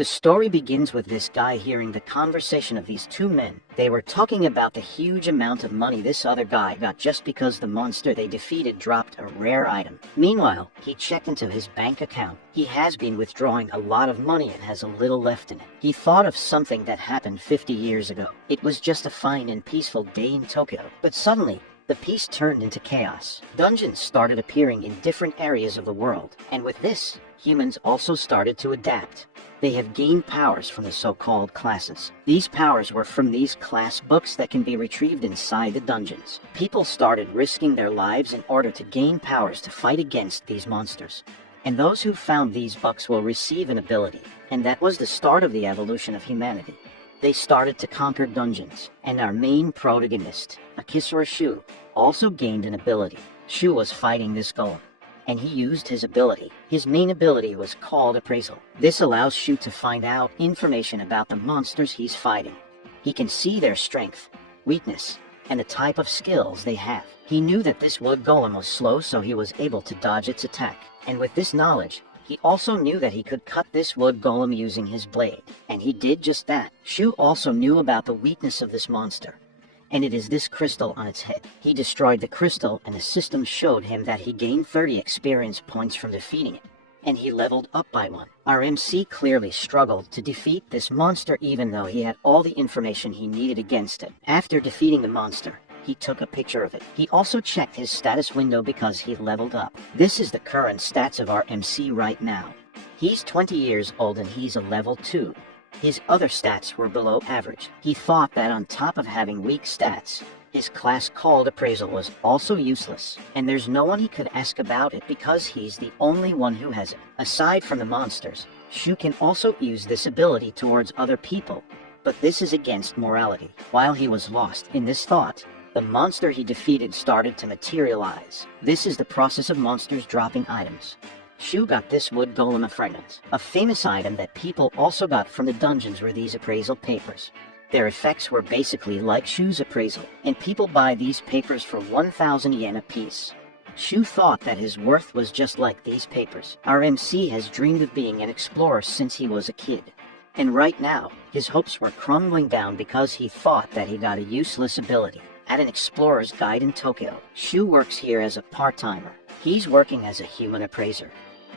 The story begins with this guy hearing the conversation of these two men. They were talking about the huge amount of money this other guy got just because the monster they defeated dropped a rare item. Meanwhile, he checked into his bank account. He has been withdrawing a lot of money and has a little left in it. He thought of something that happened 50 years ago. It was just a fine and peaceful day in Tokyo. But suddenly, the peace turned into chaos. Dungeons started appearing in different areas of the world, and with this, humans also started to adapt. They have gained powers from the so-called classes. These powers were from these class books that can be retrieved inside the dungeons. People started risking their lives in order to gain powers to fight against these monsters. And those who found these books will receive an ability, and that was the start of the evolution of humanity. They started to conquer dungeons, and our main protagonist, Akisura Shu, also gained an ability. Shu was fighting this golem, and he used his ability. His main ability was called Appraisal. This allows Shu to find out information about the monsters he's fighting. He can see their strength, weakness, and the type of skills they have. He knew that this wood golem was slow, so he was able to dodge its attack. And with this knowledge, he also knew that he could cut this wood golem using his blade, and he did just that. Shu also knew about the weakness of this monster, and it is this crystal on its head. He destroyed the crystal, and the system showed him that he gained 30 experience points from defeating it, and he leveled up by 1. Our MC clearly struggled to defeat this monster even though he had all the information he needed against it. After defeating the monster, he took a picture of it. He also checked his status window because he leveled up. This is the current stats of our MC right now. He's 20 years old and he's a level 2. His other stats were below average. He thought that on top of having weak stats, his class called Appraisal was also useless, and there's no one he could ask about it because he's the only one who has it. Aside from the monsters, Shu can also use this ability towards other people, but this is against morality. While he was lost in this thought, the monster he defeated started to materialize. This is the process of monsters dropping items. Shu got this wood golem a fragment. A famous item that people also got from the dungeons were these appraisal papers. Their effects were basically like Shu's appraisal, and people buy these papers for 1,000 yen a piece. Shu thought that his worth was just like these papers. Our MC has dreamed of being an explorer since he was a kid. And right now, his hopes were crumbling down because he thought that he got a useless ability. At an explorer's guide in Tokyo, Shu works here as a part-timer. He's working as a human appraiser.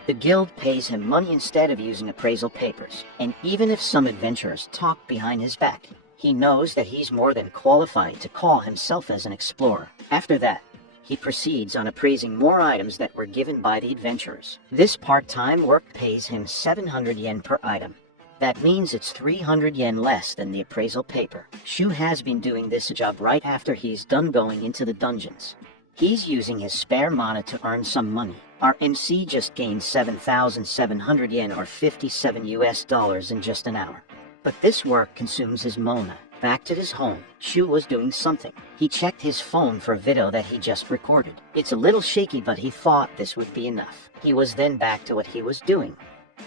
The guild pays him money instead of using appraisal papers, and even if some adventurers talk behind his back, he knows that he's more than qualified to call himself as an explorer. After that, he proceeds on appraising more items that were given by the adventurers. This part-time work pays him 700 yen per item. That means it's 300 yen less than the appraisal paper. Shu has been doing this job right after he's done going into the dungeons. He's using his spare mana to earn some money. Our MC just gained 7,700 yen or $57 in just an hour. But this work consumes his mana. Back to his home, Shu was doing something. He checked his phone for a video that he just recorded. It's a little shaky, but he thought this would be enough. He was then back to what he was doing.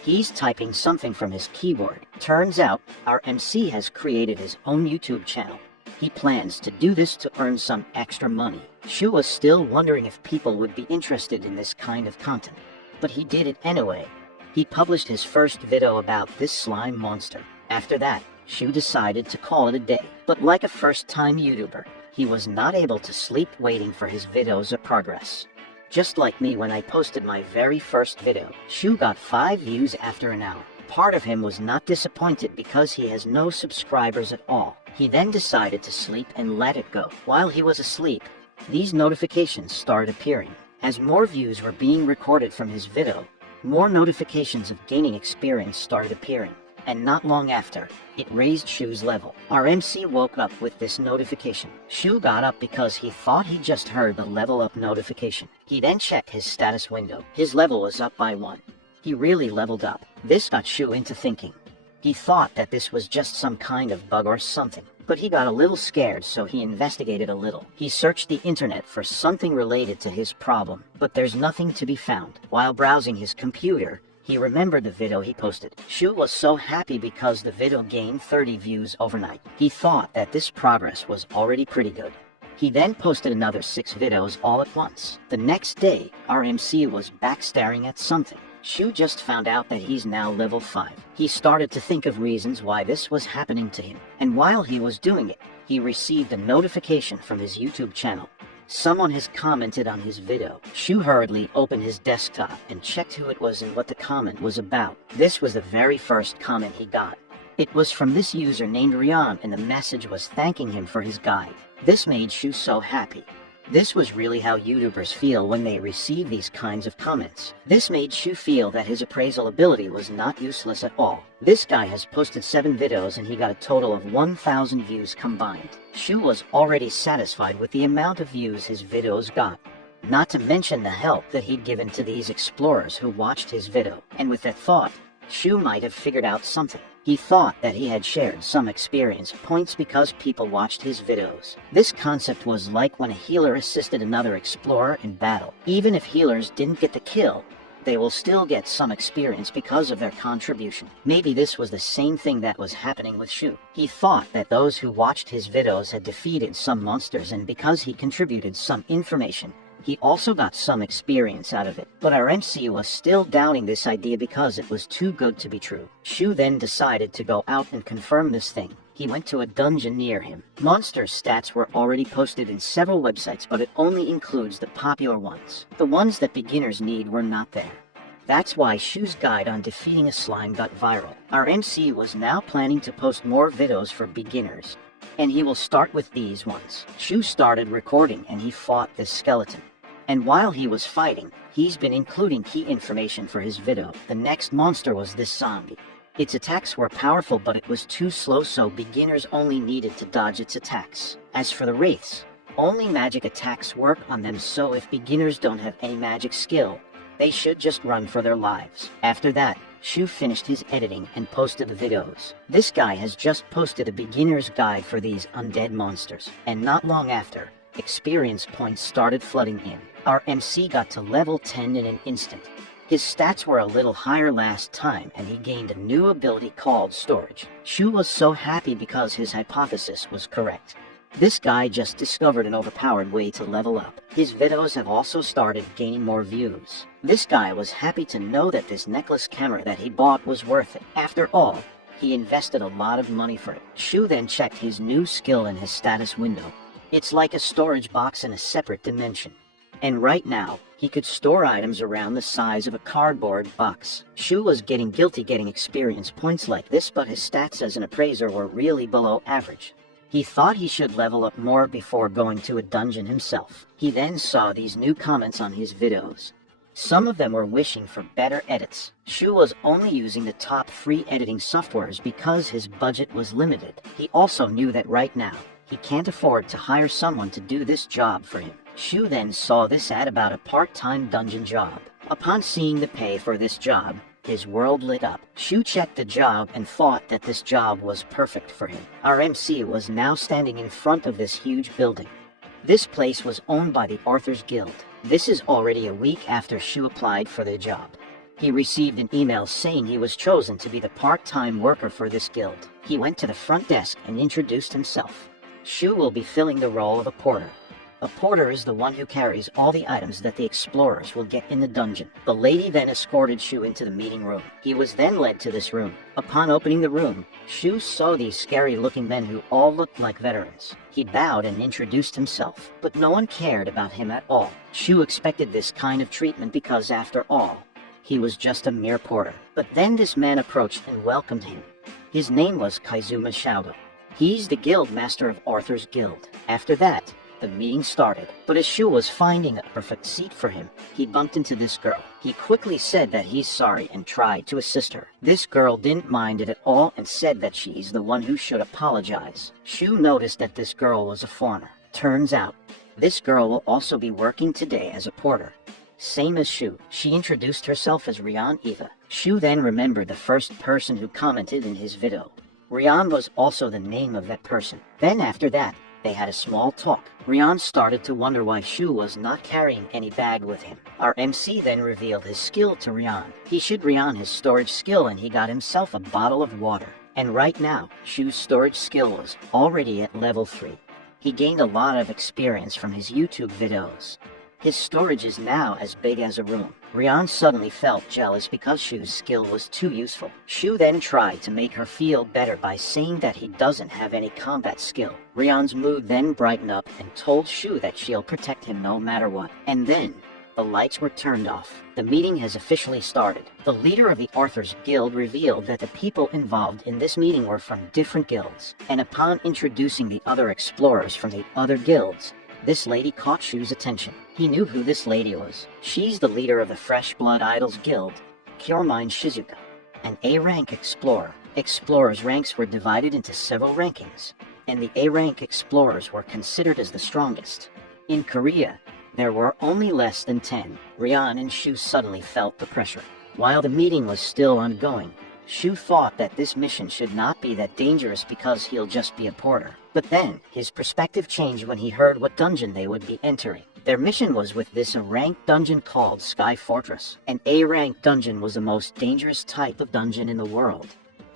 He's typing something from his keyboard. Turns out, our MC has created his own YouTube channel. He plans to do this to earn some extra money. Shu was still wondering if people would be interested in this kind of content, but he did it anyway. He published his first video about this slime monster. After that, Shu decided to call it a day. But like a first-time YouTuber, he was not able to sleep waiting for his videos of progress. Just like me when I posted my very first video, Shu got 5 views after an hour. Part of him was not disappointed because he has no subscribers at all. He then decided to sleep and let it go. While he was asleep, these notifications started appearing. As more views were being recorded from his video, more notifications of gaining experience started appearing. And not long after, it raised Shu's level. Our MC woke up with this notification. Shu got up because he thought he just heard the level up notification. He then checked his status window. His level was up by 1. He really leveled up. This got Shu into thinking. He thought that this was just some kind of bug or something. But he got a little scared, so he investigated a little. He searched the internet for something related to his problem, but there's nothing to be found. While browsing his computer, he remembered the video he posted. Shu was so happy because the video gained 30 views overnight. He thought that this progress was already pretty good. He then posted another 6 videos all at once. The next day, our MC was back staring at something. Shu just found out that he's now level 5. He started to think of reasons why this was happening to him, and while he was doing it, he received a notification from his YouTube channel. Someone has commented on his video. Shu hurriedly opened his desktop and checked who it was and what the comment was about. This was the very first comment he got. It was from this user named Ryan, and the message was thanking him for his guide. This made Shu so happy. This was really how YouTubers feel when they receive these kinds of comments. This made Shu feel that his appraisal ability was not useless at all. This guy has posted 7 videos and he got a total of 1,000 views combined. Shu was already satisfied with the amount of views his videos got. Not to mention the help that he'd given to these explorers who watched his video. And with that thought, Shu might have figured out something. He thought that he had shared some experience points because people watched his videos. This concept was like when a healer assisted another explorer in battle. Even if healers didn't get the kill, they will still get some experience because of their contribution. Maybe this was the same thing that was happening with Shu. He thought that those who watched his videos had defeated some monsters, and because he contributed some information, he also got some experience out of it. But our MC was still doubting this idea because it was too good to be true. Shu then decided to go out and confirm this thing. He went to a dungeon near him. Monster stats were already posted in several websites, but it only includes the popular ones. The ones that beginners need were not there. That's why Shu's guide on defeating a slime got viral. Our MC was now planning to post more videos for beginners, and he will start with these ones. Shu started recording and he fought this skeleton. And while he was fighting, he's been including key information for his video. The next monster was this zombie. Its attacks were powerful, but it was too slow, so beginners only needed to dodge its attacks. As for the wraiths, only magic attacks work on them, so if beginners don't have any magic skill, they should just run for their lives. After that, Shu finished his editing and posted the videos. This guy has just posted a beginner's guide for these undead monsters, and not long after, experience points started flooding in. Our MC got to level 10 in an instant. His stats were a little higher last time, and he gained a new ability called Storage. Shu was so happy because his hypothesis was correct. This guy just discovered an overpowered way to level up. His videos have also started gaining more views. This guy was happy to know that this necklace camera that he bought was worth it. After all, he invested a lot of money for it. Shu then checked his new skill in his status window. It's like a storage box in a separate dimension. And right now, he could store items around the size of a cardboard box. Shu was getting guilty getting experience points like this, but his stats as an appraiser were really below average. He thought he should level up more before going to a dungeon himself. He then saw these new comments on his videos. Some of them were wishing for better edits. Shu was only using the top free editing softwares because his budget was limited. He also knew that right now, he can't afford to hire someone to do this job for him. Shu then saw this ad about a part-time dungeon job. Upon seeing the pay for this job, his world lit up. Shu checked the job and thought that this job was perfect for him. Our MC was now standing in front of this huge building. This place was owned by the Authors Guild. This is already a week after Shu applied for the job. He received an email saying he was chosen to be the part-time worker for this guild. He went to the front desk and introduced himself. Shu will be filling the role of a porter. A porter is the one who carries all the items that the explorers will get in the dungeon. The lady then escorted Shu into the meeting room. He was then led to this room. Upon opening the room, Shu saw these scary-looking men who all looked like veterans. He bowed and introduced himself, but no one cared about him at all. Shu expected this kind of treatment because, after all, he was just a mere porter. But then this man approached and welcomed him. His name was Kaizuma Shaudo. He's the guild master of Arthur's Guild. After that, the meeting started, but as Shu was finding a perfect seat for him, he bumped into this girl. He quickly said that he's sorry and tried to assist her. This girl didn't mind it at all and said that she's the one who should apologize. Shu noticed that this girl was a foreigner. Turns out, this girl will also be working today as a porter. Same as Shu, she introduced herself as Ryan Eva. Shu then remembered the first person who commented in his video. Ryan was also the name of that person. Then after that, they had a small talk. Ryan started to wonder why Shu was not carrying any bag with him. Our MC then revealed his skill to Ryan. He showed Ryan his storage skill and he got himself a bottle of water. And right now, Shu's storage skill was already at level 3. He gained a lot of experience from his YouTube videos. His storage is now as big as a room. Ryan suddenly felt jealous because Shu's skill was too useful. Shu then tried to make her feel better by saying that he doesn't have any combat skill. Ryan's mood then brightened up and told Shu that she'll protect him no matter what. And then, the lights were turned off. The meeting has officially started. The leader of the Arthur's Guild revealed that the people involved in this meeting were from different guilds, and upon introducing the other explorers from the other guilds, this lady caught Shu's attention. He knew who this lady was. She's the leader of the Fresh Blood Idols Guild, Kyormine Shizuka, an A-rank explorer. Explorers' ranks were divided into several rankings, and the A-rank explorers were considered as the strongest. In Korea, there were only less than 10. Ryan and Shu suddenly felt the pressure. While the meeting was still ongoing, Shu thought that this mission should not be that dangerous because he'll just be a porter. But then, his perspective changed when he heard what dungeon they would be entering. Their mission was with this A-rank dungeon called Sky Fortress. An A-rank dungeon was the most dangerous type of dungeon in the world,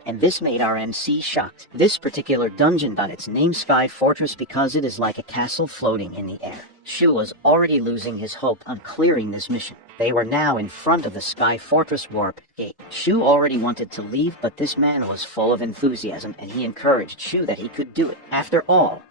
and this made our MC shocked. This particular dungeon got its name Sky Fortress because it is like a castle floating in the air. Shu was already losing his hope on clearing this mission. They were now in front of the Sky Fortress warp gate. Shu already wanted to leave, but this man was full of enthusiasm and he encouraged Shu that he could do it. After all,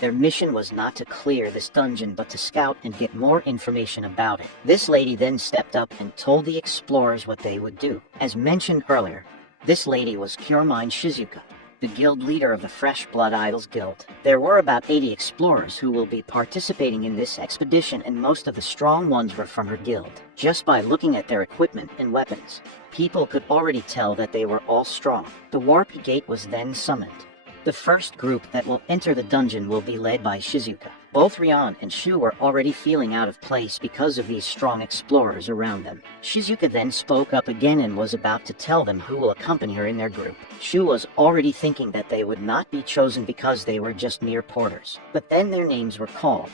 their mission was not to clear this dungeon but to scout and get more information about it. This lady then stepped up and told the explorers what they would do. As mentioned earlier, this lady was Kyormine Shizuka, the guild leader of the Fresh Blood Idols Guild. There were about 80 explorers who will be participating in this expedition, and most of the strong ones were from her guild. Just by looking at their equipment and weapons, people could already tell that they were all strong. The warp gate was then summoned. The first group that will enter the dungeon will be led by Shizuka. Both Ryan and Shu were already feeling out of place because of these strong explorers around them. Shizuka then spoke up again and was about to tell them who will accompany her in their group. Shu was already thinking that they would not be chosen because they were just mere porters. But then their names were called.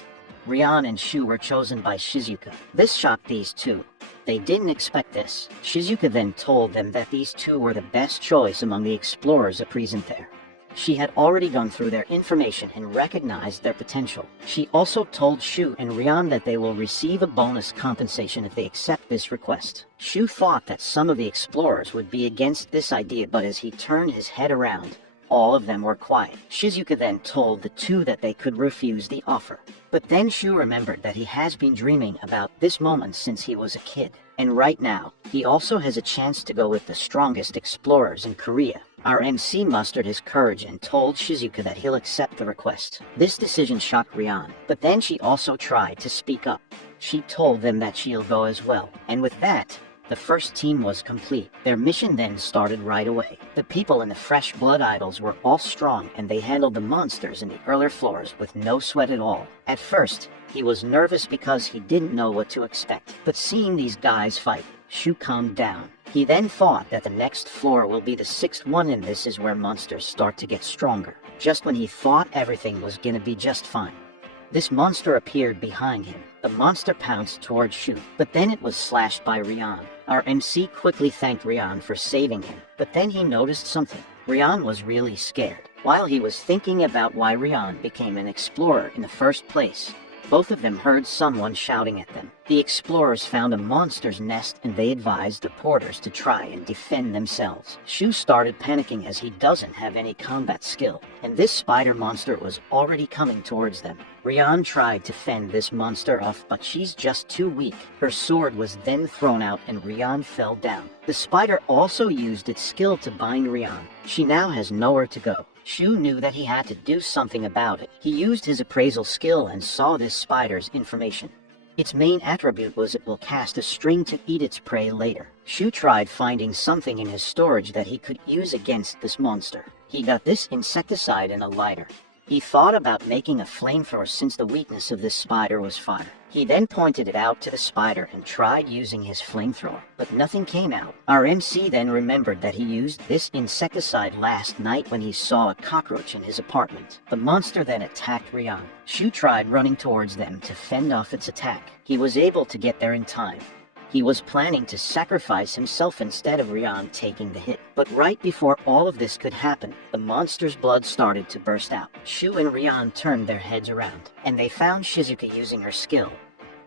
Ryan and Shu were chosen by Shizuka. This shocked these two. They didn't expect this. Shizuka then told them that these two were the best choice among the explorers present there. She had already gone through their information and recognized their potential. She also told Shu and Ryan that they will receive a bonus compensation if they accept this request. Shu thought that some of the explorers would be against this idea, but as he turned his head around, all of them were quiet. Shizuka then told the two that they could refuse the offer. But then Shu remembered that he has been dreaming about this moment since he was a kid. And right now, he also has a chance to go with the strongest explorers in Korea. Our MC mustered his courage and told Shizuka that he'll accept the request. This decision shocked Ryan, but then she also tried to speak up. She told them that she'll go as well. And with that, the first team was complete. Their mission then started right away. The people in the Fresh Blood Idols were all strong, and they handled the monsters in the earlier floors with no sweat at all. At first, he was nervous because he didn't know what to expect. But seeing these guys fight, Shu calmed down. He then thought that the next floor will be the 6th one, and this is where monsters start to get stronger. Just when he thought everything was gonna be just fine, this monster appeared behind him. The monster pounced towards Shu, but then it was slashed by Ryan. Our MC quickly thanked Ryan for saving him, but then he noticed something. Ryan was really scared. While he was thinking about why Ryan became an explorer in the first place, both of them heard someone shouting at them. The explorers found a monster's nest and they advised the porters to try and defend themselves. Shu started panicking as he doesn't have any combat skill, and this spider monster was already coming towards them. Ryan tried to fend this monster off, but she's just too weak. Her sword was then thrown out and Ryan fell down. The spider also used its skill to bind Ryan. She now has nowhere to go. Shu knew that he had to do something about it. He used his appraisal skill and saw this spider's information. Its main attribute was it will cast a string to eat its prey later. Shu tried finding something in his storage that he could use against this monster. He got this insecticide and a lighter. He thought about making a flamethrower since the weakness of this spider was fire. He then pointed it out to the spider and tried using his flamethrower, but nothing came out. Our MC then remembered that he used this insecticide last night when he saw a cockroach in his apartment. The monster then attacked Ryan. Shu tried running towards them to fend off its attack. He was able to get there in time. He was planning to sacrifice himself instead of Ryan taking the hit. But right before all of this could happen, the monster's blood started to burst out. Shu and Ryan turned their heads around, and they found Shizuka using her skill.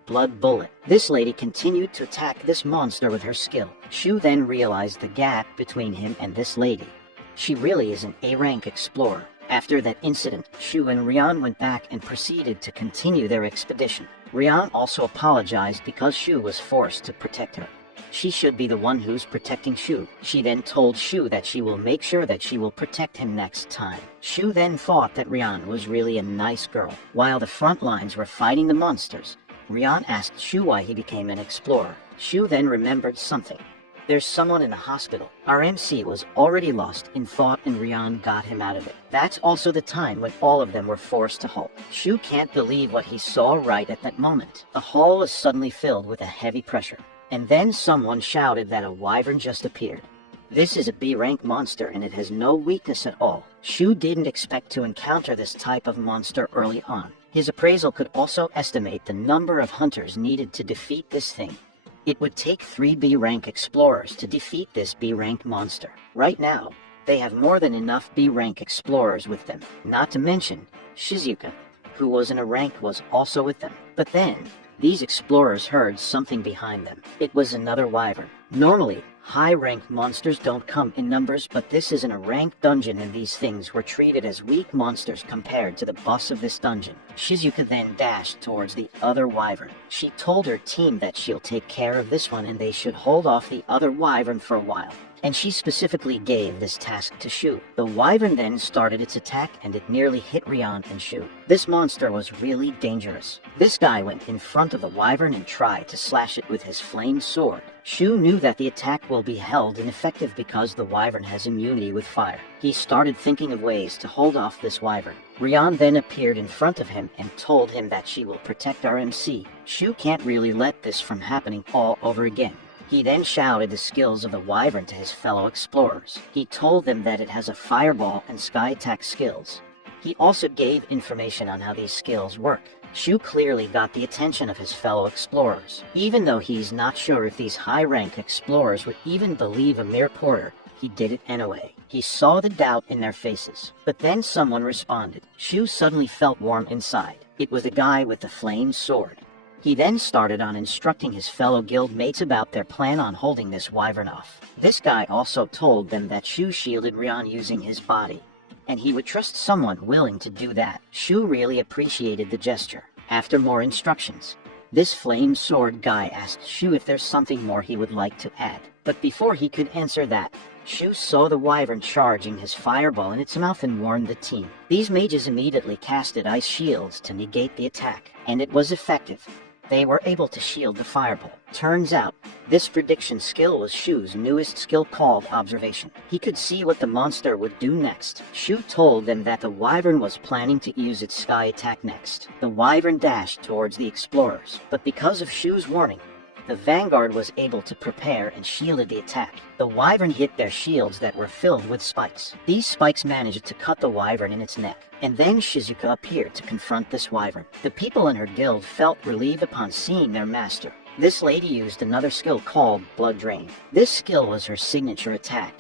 blood bullet. This lady continued to attack this monster with her skill. Shu then realized the gap between him and this lady. She really is an A-rank explorer. After that incident, Shu and Rian went back and proceeded to continue their expedition. Rian also apologized because Shu was forced to protect her. She should be the one who's protecting Shu. She then told Shu that she will make sure that she will protect him next time. Shu then thought that Rian was really a nice girl. While the front lines were fighting the monsters, Rian asked Shu why he became an explorer. Shu then remembered something. There's someone in the hospital. Our MC was already lost in thought and Rian got him out of it. That's also the time when all of them were forced to halt. Shu can't believe what he saw right at that moment. The hall was suddenly filled with a heavy pressure. And then someone shouted that a wyvern just appeared. This is a B-rank monster and it has no weakness at all. Shu didn't expect to encounter this type of monster early on. His appraisal could also estimate the number of hunters needed to defeat this thing. It would take 3 B-rank explorers to defeat this B-rank monster. Right now, they have more than enough B-rank explorers with them. Not to mention, Shizuka, who was in a rank, was also with them. But then, these explorers heard something behind them. It was another wyvern. Normally, high-rank monsters don't come in numbers, but this isn't a ranked dungeon and these things were treated as weak monsters compared to the boss of this dungeon. Shizuka then dashed towards the other wyvern. She told her team that she'll take care of this one and they should hold off the other wyvern for a while. And she specifically gave this task to Shu. The wyvern then started its attack and it nearly hit Rian and Shu. This monster was really dangerous. This guy went in front of the wyvern and tried to slash it with his flamed sword. Shu knew that the attack will be held ineffective because the wyvern has immunity with fire. He started thinking of ways to hold off this wyvern. Rian then appeared in front of him and told him that she will protect our MC. Shu can't really let this from happening all over again. He then shouted the skills of the wyvern to his fellow explorers. He told them that it has a fireball and sky attack skills. He also gave information on how these skills work. Shu clearly got the attention of his fellow explorers. Even though he's not sure if these high-rank explorers would even believe a mere porter, he did it anyway. He saw the doubt in their faces. But then someone responded. Shu suddenly felt warm inside. It was the guy with the flamed sword. He then started on instructing his fellow guild mates about their plan on holding this wyvern off. This guy also told them that Shu shielded Rian using his body, and he would trust someone willing to do that. Shu really appreciated the gesture. After more instructions, this flamed sword guy asked Shu if there's something more he would like to add. But before he could answer that, Shu saw the wyvern charging his fireball in its mouth and warned the team. These mages immediately casted ice shields to negate the attack, and it was effective. They were able to shield the fireball. Turns out, this prediction skill was Shu's newest skill called Observation. He could see what the monster would do next. Shu told them that the wyvern was planning to use its sky attack next. The wyvern dashed towards the explorers, but because of Shu's warning, the vanguard was able to prepare and shielded the attack. The wyvern hit their shields that were filled with spikes. These spikes managed to cut the wyvern in its neck. And then Shizuka appeared to confront this wyvern. The people in her guild felt relieved upon seeing their master. This lady used another skill called Blood Drain. This skill was her signature attack.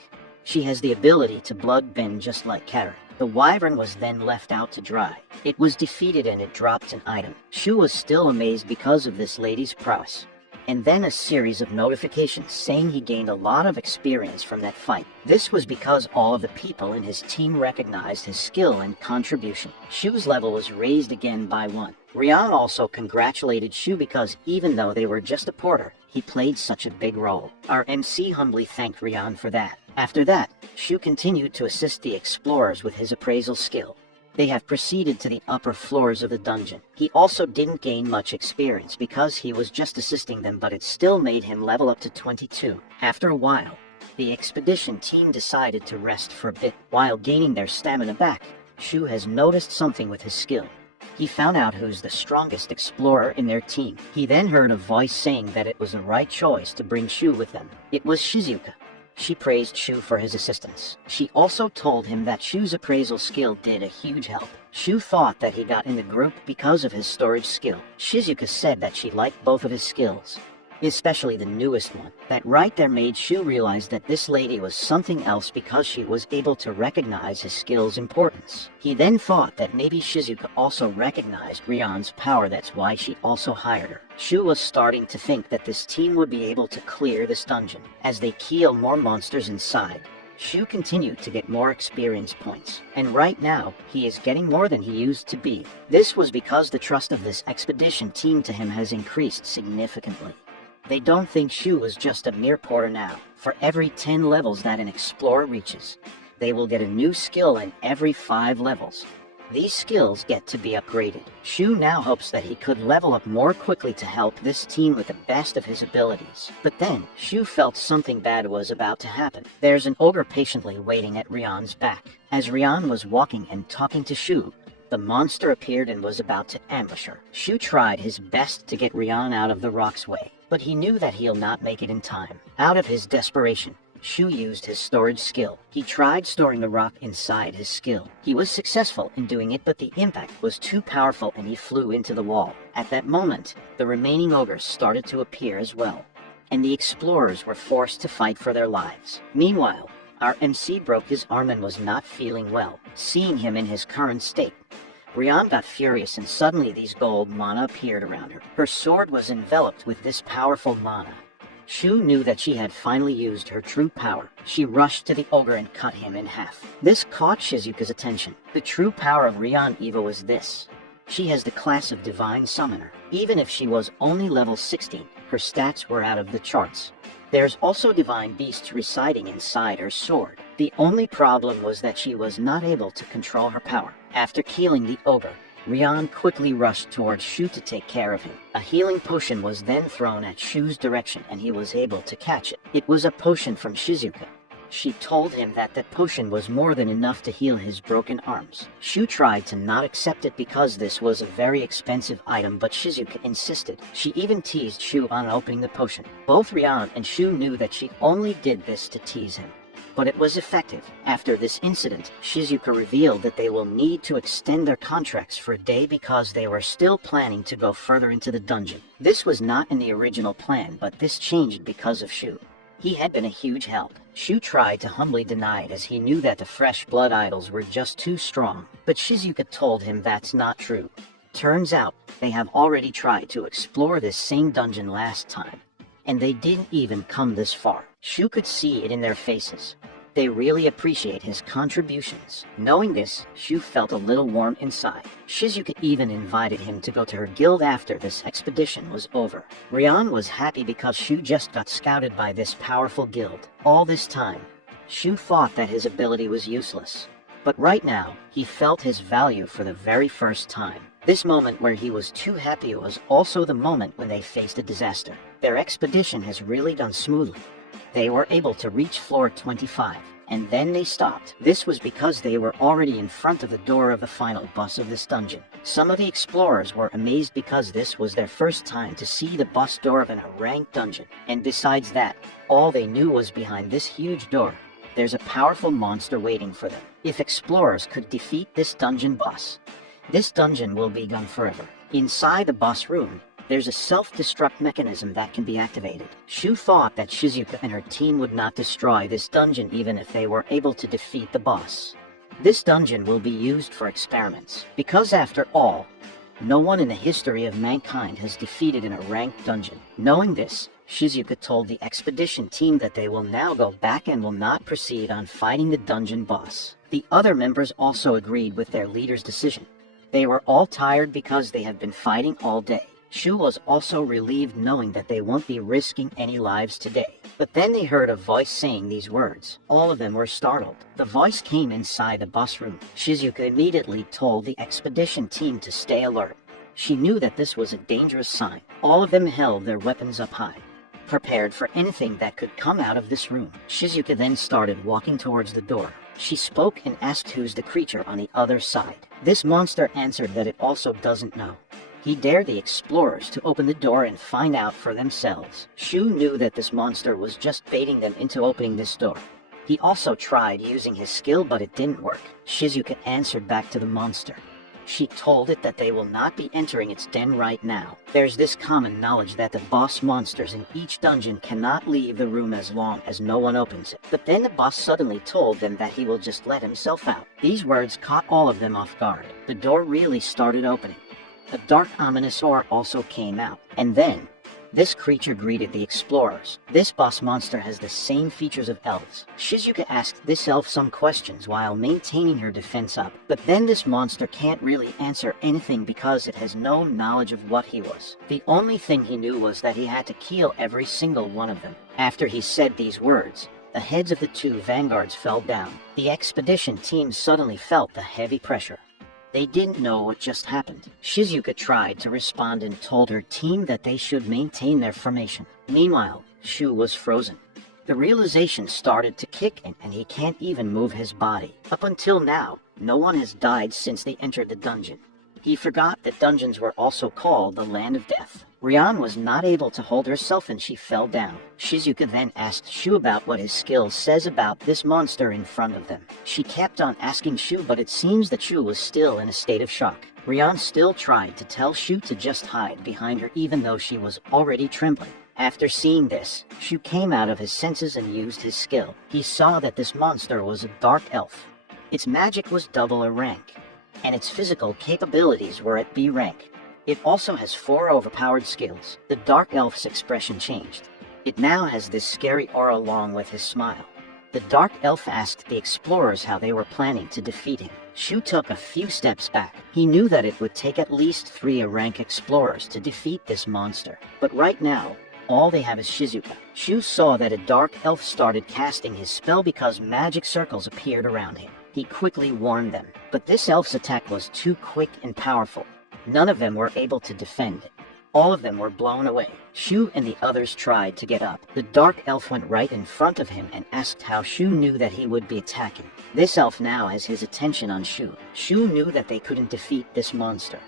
She has the ability to blood bend just like Kara. The wyvern was then left out to dry. It was defeated and it dropped an item. Shu was still amazed because of this lady's prowess. And then a series of notifications saying he gained a lot of experience from that fight. This was because all of the people in his team recognized his skill and contribution. Shu's level was raised again by 1. Rian also congratulated Shu because even though they were just a porter, he played such a big role. Our MC humbly thanked Rian for that. After that, Shu continued to assist the explorers with his appraisal skill. They have proceeded to the upper floors of the dungeon. He also didn't gain much experience because he was just assisting them, but it still made him level up to 22. After a while, the expedition team decided to rest for a bit. While gaining their stamina back, Shu has noticed something with his skill. He found out who's the strongest explorer in their team. He then heard a voice saying that it was the right choice to bring Shu with them. It was Shizuka. She praised Shu for his assistance. She also told him that Shu's appraisal skill did a huge help. Shu thought that he got in the group because of his storage skill. Shizuka said that she liked both of his skills. especially the newest one. That right there made Shu realize that this lady was something else because she was able to recognize his skill's importance. He then thought that maybe Shizuka also recognized Rion's power, that's why she also hired her. Shu was starting to think that this team would be able to clear this dungeon. As they kill more monsters inside, Shu continued to get more experience points, and right now, he is getting more than he used to be. This was because the trust of this expedition team to him has increased significantly. They don't think Shu was just a mere porter now. For every 10 levels that an explorer reaches, they will get a new skill in every 5 levels. These skills get to be upgraded. Shu now hopes that he could level up more quickly to help this team with the best of his abilities. But then, Shu felt something bad was about to happen. There's an ogre patiently waiting at Rion's back. As Rion was walking and talking to Shu, the monster appeared and was about to ambush her. Shu tried his best to get Rion out of the rock's way, but he knew that he'll not make it in time. Out of his desperation, Shu used his storage skill. He tried storing the rock inside his skill. He was successful in doing it, but the impact was too powerful and he flew into the wall. At that moment, the remaining ogres started to appear as well, and the explorers were forced to fight for their lives. Meanwhile, our MC broke his arm and was not feeling well. Seeing him in his current state, Rion got furious and suddenly these gold mana appeared around her. Her sword was enveloped with this powerful mana. Shu knew that she had finally used her true power. She rushed to the ogre and cut him in half. This caught Shizuka's attention. The true power of Rion Eva was this. She has the class of Divine Summoner. Even if she was only level 16, her stats were out of the charts. There's also divine beasts residing inside her sword. The only problem was that she was not able to control her power. After killing the ogre, Rion quickly rushed towards Shu to take care of him. A healing potion was then thrown at Shu's direction and he was able to catch it. It was a potion from Shizuka. She told him that that potion was more than enough to heal his broken arms. Shu tried to not accept it because this was a very expensive item, but Shizuka insisted. She even teased Shu on opening the potion. Both Rion and Shu knew that she only did this to tease him, but it was effective. After this incident, Shizuka revealed that they will need to extend their contracts for a day because they were still planning to go further into the dungeon. This was not in the original plan, but this changed because of Shu. He had been a huge help. Shu tried to humbly deny it as he knew that the fresh blood idols were just too strong, but Shizuka told him that's not true. Turns out, they have already tried to explore this same dungeon last time, and they didn't even come this far. Shu could see it in their faces. They really appreciate his contributions. Knowing this, Shu felt a little warm inside. Shizuka even invited him to go to her guild after this expedition was over. Rion was happy because Shu just got scouted by this powerful guild. All this time, Shu thought that his ability was useless. But right now, he felt his value for the very first time. This moment where he was too happy was also the moment when they faced a disaster. Their expedition has really gone smoothly. They were able to reach floor 25, and then they stopped. This was because they were already in front of the door of the final boss of this dungeon. Some of the explorers were amazed because this was their first time to see the boss door of a ranked dungeon. And besides that, all they knew was behind this huge door, there's a powerful monster waiting for them. If explorers could defeat this dungeon boss, this dungeon will be gone forever. Inside the boss room, there's a self-destruct mechanism that can be activated. Shu thought that Shizuka and her team would not destroy this dungeon even if they were able to defeat the boss. This dungeon will be used for experiments, because after all, no one in the history of mankind has defeated in a ranked dungeon. Knowing this, Shizuka told the expedition team that they will now go back and will not proceed on fighting the dungeon boss. The other members also agreed with their leader's decision. They were all tired because they have been fighting all day. Shu was also relieved knowing that they won't be risking any lives today. But then they heard a voice saying these words. All of them were startled. The voice came inside the boss room. Shizuka immediately told the expedition team to stay alert. She knew that this was a dangerous sign. All of them held their weapons up high, prepared for anything that could come out of this room. Shizuka then started walking towards the door. She spoke and asked who's the creature on the other side. This monster answered that it also doesn't know. He dared the explorers to open the door and find out for themselves. Shu knew that this monster was just baiting them into opening this door. He also tried using his skill, but it didn't work. Shizuka answered back to the monster. She told it that they will not be entering its den right now. There's this common knowledge that the boss monsters in each dungeon cannot leave the room as long as no one opens it. But then the boss suddenly told them that he will just let himself out. These words caught all of them off guard. The door really started opening. A dark, ominous aura also came out. And then, this creature greeted the explorers. This boss monster has the same features of elves. Shizuka asked this elf some questions while maintaining her defense up, but then this monster can't really answer anything because it has no knowledge of what he was. The only thing he knew was that he had to kill every single one of them. After he said these words, the heads of the two vanguards fell down. The expedition team suddenly felt the heavy pressure. They didn't know what just happened. Shizuka tried to respond and told her team that they should maintain their formation. Meanwhile, Shu was frozen. The realization started to kick in and he can't even move his body. Up until now, no one has died since they entered the dungeon. He forgot that dungeons were also called the Land of Death. Rian was not able to hold herself and she fell down. Shizuka then asked Shu about what his skill says about this monster in front of them. She kept on asking Shu, but it seems that Shu was still in a state of shock. Rian still tried to tell Shu to just hide behind her even though she was already trembling. After seeing this, Shu came out of his senses and used his skill. He saw that this monster was a dark elf. Its magic was double a rank, and its physical capabilities were at B rank. It also has 4 overpowered skills. The dark elf's expression changed. It now has this scary aura along with his smile. The dark elf asked the explorers how they were planning to defeat him. Shu took a few steps back. He knew that it would take at least 3 A-rank explorers to defeat this monster. But right now, all they have is Shizuka. Shu saw that a dark elf started casting his spell because magic circles appeared around him. He quickly warned them, but this elf's attack was too quick and powerful. None of them were able to defend it. All of them were blown away. Shu and the others tried to get up. The dark elf went right in front of him and asked how Shu knew that he would be attacking. This elf now has his attention on Shu. Shu knew that they couldn't defeat this monster.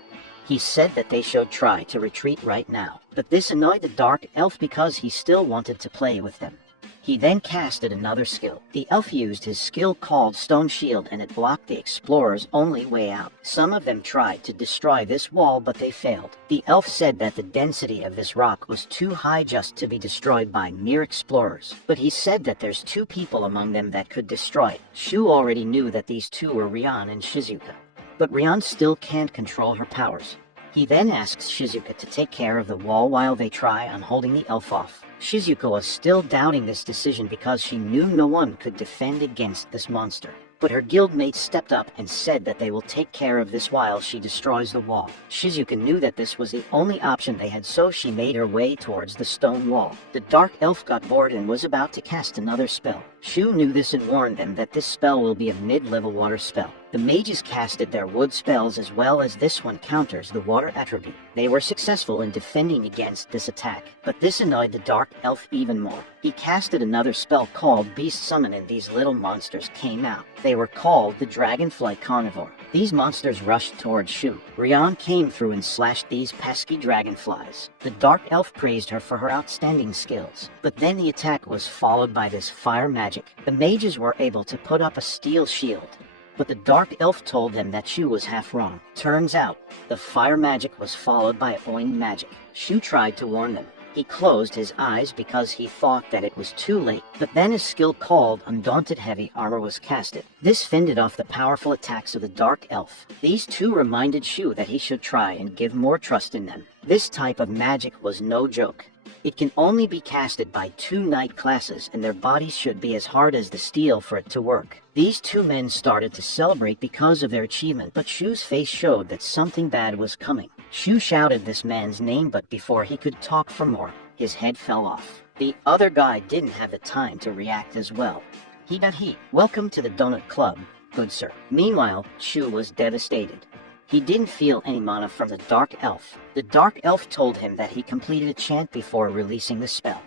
He said that they should try to retreat right now, but this annoyed the dark elf because he still wanted to play with them. He then casted another skill. The elf used his skill called Stone Shield and it blocked the explorers' only way out. Some of them tried to destroy this wall but they failed. The elf said that the density of this rock was too high just to be destroyed by mere explorers. But he said that there's 2 people among them that could destroy it. Shu already knew that these 2 were Rian and Shizuka. But Rian still can't control her powers. He then asks Shizuka to take care of the wall while they try on holding the elf off. Shizuka was still doubting this decision because she knew no one could defend against this monster. But her guildmates stepped up and said that they will take care of this while she destroys the wall. Shizuka knew that this was the only option they had, so she made her way towards the stone wall. The dark elf got bored and was about to cast another spell. Shu knew this and warned them that this spell will be a mid-level water spell. The mages casted their wood spells as well as this one counters the water attribute. They were successful in defending against this attack, but this annoyed the dark elf even more. He casted another spell called Beast Summon and these little monsters came out. They were called the Dragonfly Carnivore. These monsters rushed towards Shu. Rian came through and slashed these pesky dragonflies. The dark elf praised her for her outstanding skills, but then the attack was followed by this fire magic. The mages were able to put up a steel shield, but the dark elf told them that Shu was half wrong. Turns out, the fire magic was followed by oin magic. Shu tried to warn them. He closed his eyes because he thought that it was too late, but then a skill called Undaunted Heavy Armor was casted. This fended off the powerful attacks of the dark elf. These 2 reminded Shu that he should try and give more trust in them. This type of magic was no joke. It can only be casted by 2 knight classes and their bodies should be as hard as the steel for it to work. These 2 men started to celebrate because of their achievement, but Shu's face showed that something bad was coming. Shu shouted this man's name, but before he could talk for more, his head fell off. The other guy didn't have the time to react as well. He got heat. Welcome to the Donut Club, good sir. Meanwhile, Shu was devastated. He didn't feel any mana from the dark elf. The dark elf told him that he completed a chant before releasing the spell,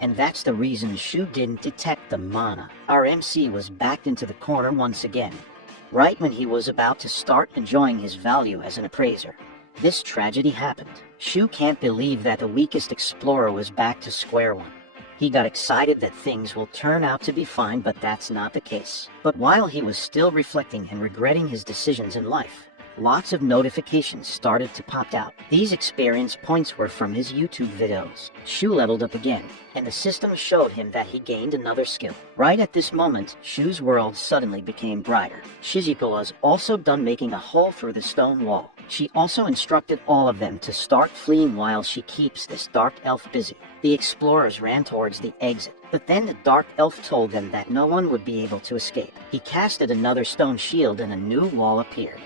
and that's the reason Shu didn't detect the mana. Our MC was backed into the corner once again, right when he was about to start enjoying his value as an appraiser. This tragedy happened. Shu can't believe that the weakest explorer was back to square one. He got excited that things will turn out to be fine, but that's not the case. But while he was still reflecting and regretting his decisions in life, lots of notifications started to pop out. These experience points were from his YouTube videos. Shu leveled up again, and the system showed him that he gained another skill. Right at this moment, Shu's world suddenly became brighter. Shizuka was also done making a hole through the stone wall. She also instructed all of them to start fleeing while she keeps this dark elf busy. The explorers ran towards the exit, but then the dark elf told them that no one would be able to escape. He casted another stone shield and a new wall appeared.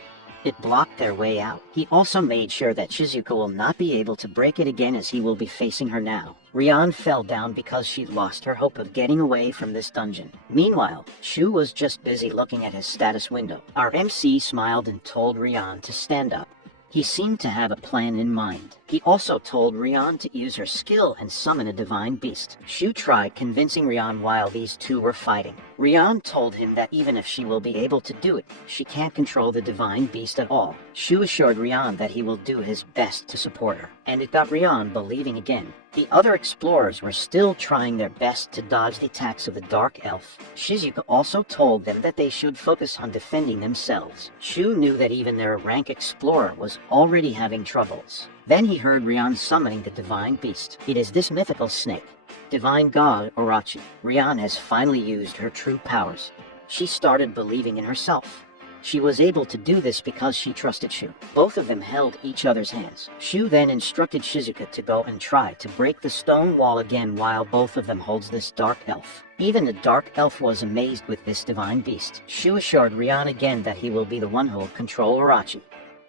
It blocked their way out. He also made sure that Shizuka will not be able to break it again as he will be facing her now. Rian fell down because she lost her hope of getting away from this dungeon. Meanwhile, Shu was just busy looking at his status window. Our MC smiled and told Rian to stand up. He seemed to have a plan in mind. He also told Rian to use her skill and summon a divine beast. Shu tried convincing Rian while these two were fighting. Rian told him that even if she will be able to do it, she can't control the divine beast at all. Shu assured Rian that he will do his best to support her, and it got Rian believing again. The other explorers were still trying their best to dodge the attacks of the dark elf. Shizuka also told them that they should focus on defending themselves. Shu knew that even their rank explorer was already having troubles. Then he heard Rian summoning the divine beast. It is this mythical snake, divine god Orochi. Rian has finally used her true powers. She started believing in herself. She was able to do this because she trusted Shu. Both of them held each other's hands. Shu then instructed Shizuka to go and try to break the stone wall again while both of them holds this dark elf. Even the dark elf was amazed with this divine beast. Shu assured Rian again that he will be the one who will control Orochi,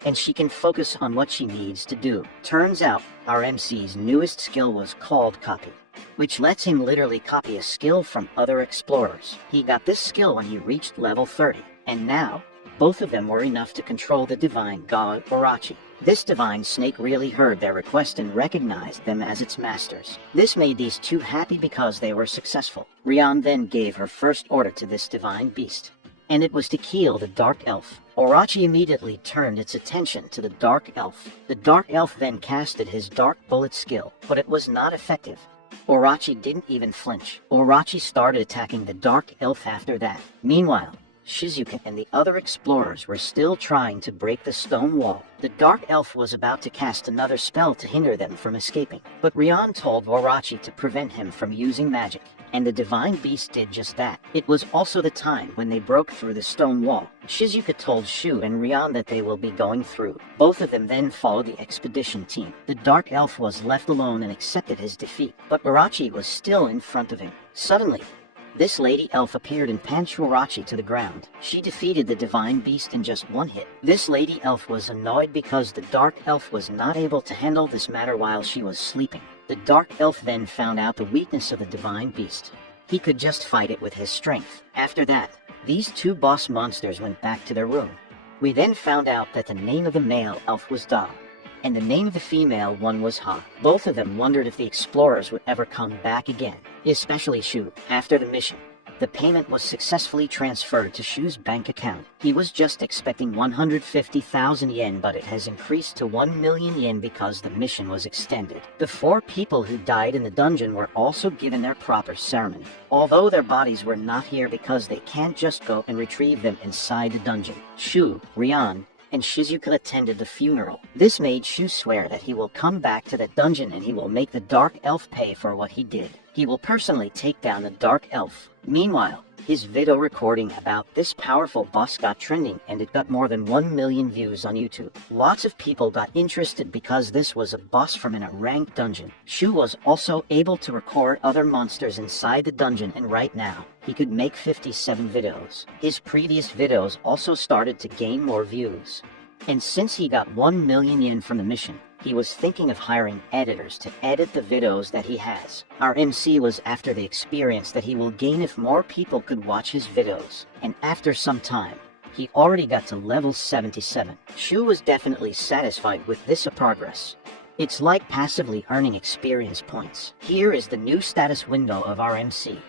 and she can focus on what she needs to do. Turns out, our MC's newest skill was called Copy, which lets him literally copy a skill from other explorers. He got this skill when he reached level 30, and now, both of them were enough to control the divine god Orochi. This divine snake really heard their request and recognized them as its masters. This made these two happy because they were successful. Rian then gave her first order to this divine beast, and it was to kill the dark elf. Orochi immediately turned its attention to the dark elf. The dark elf then casted his dark bullet skill, but it was not effective. Orochi didn't even flinch. Orochi started attacking the dark elf after that. Meanwhile, Shizuka and the other explorers were still trying to break the stone wall. The dark elf was about to cast another spell to hinder them from escaping, but Rian told Orochi to prevent him from using magic, and the divine beast did just that. It was also the time when they broke through the stone wall. Shizuka told Shu and Rian that they will be going through. Both of them then followed the expedition team. The dark elf was left alone and accepted his defeat, but Orochi was still in front of him. Suddenly, this lady elf appeared and punched Orochi to the ground. She defeated the divine beast in just one hit. This lady elf was annoyed because the dark elf was not able to handle this matter while she was sleeping. The dark elf then found out the weakness of the divine beast. He could just fight it with his strength. After that, these two boss monsters went back to their room. We then found out that the name of the male elf was Da, and the name of the female one was Ha. Both of them wondered if the explorers would ever come back again, especially Shu. After the mission, the payment was successfully transferred to Shu's bank account. He was just expecting 150,000 yen, but it has increased to 1 million yen because the mission was extended. The 4 people who died in the dungeon were also given their proper ceremony, although their bodies were not here because they can't just go and retrieve them inside the dungeon. Shu, Rian, and Shizuka attended the funeral. This made Shu swear that he will come back to the dungeon and he will make the dark elf pay for what he did. He will personally take down the dark elf. Meanwhile, his video recording about this powerful boss got trending and it got more than 1 million views on YouTube. Lots of people got interested because this was a boss from a ranked dungeon. Shu was also able to record other monsters inside the dungeon, and right now, he could make 57 videos. His previous videos also started to gain more views. And since he got 1 million yen from the mission, he was thinking of hiring editors to edit the videos that he has. Our MC was after the experience that he will gain if more people could watch his videos. And after some time, he already got to level 77. Shu was definitely satisfied with this progress. It's like passively earning experience points. Here is the new status window of our MC.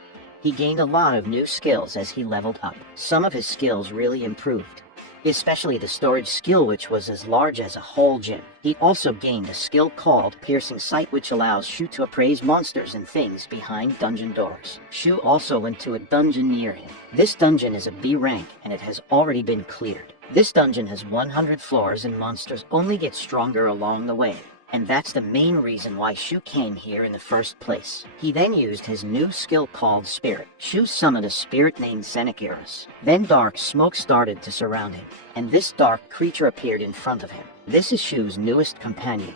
He gained a lot of new skills as he leveled up. Some of his skills really improved. especially the storage skill, which was as large as a whole gym. He also gained a skill called Piercing Sight, which allows Shu to appraise monsters and things behind dungeon doors. Shu also went to a dungeon near him. This dungeon is a B rank and it has already been cleared. This dungeon has 100 floors and monsters only get stronger along the way. And that's the main reason why Shu came here in the first place. He then used his new skill called Spirit. Shu summoned a spirit named Xenakirus. Then dark smoke started to surround him, and this dark creature appeared in front of him. This is Shu's newest companion,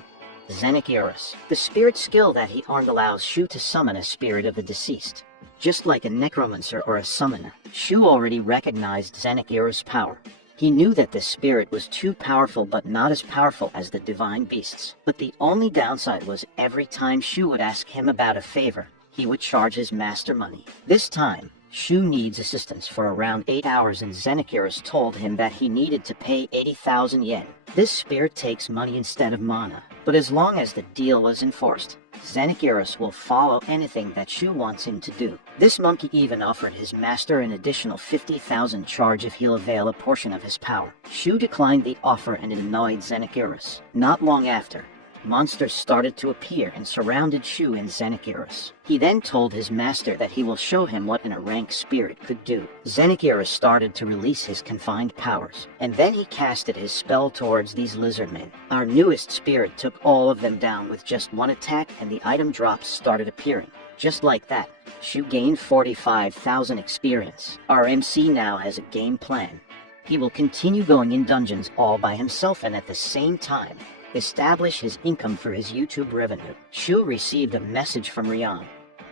Xenakirus. The spirit skill that he earned allows Shu to summon a spirit of the deceased. Just like a necromancer or a summoner, Shu already recognized Xenakirus' power. He knew that the spirit was too powerful, but not as powerful as the divine beasts. But the only downside was every time Shu would ask him about a favor, he would charge his master money. This time, Shu needs assistance for around 8 hours, and Xenakirus told him that he needed to pay 80,000 yen. This spirit takes money instead of mana, but as long as the deal was enforced, Xenakirus will follow anything that Shu wants him to do. This monkey even offered his master an additional 50,000 charge if he'll avail a portion of his power. Shu declined the offer and it annoyed Xenakirus. Not long after, monsters started to appear and surrounded Shu and Xenakirus. He then told his master that he will show him what an rank spirit could do. Xenakirus started to release his confined powers, and then he casted his spell towards these lizard men. Our newest spirit took all of them down with just one attack, and the item drops started appearing. Just like that, Shu gained 45,000 experience. Our MC now has a game plan. He will continue going in dungeons all by himself and at the same time establish his income for his YouTube revenue. Shu received a message from Rian,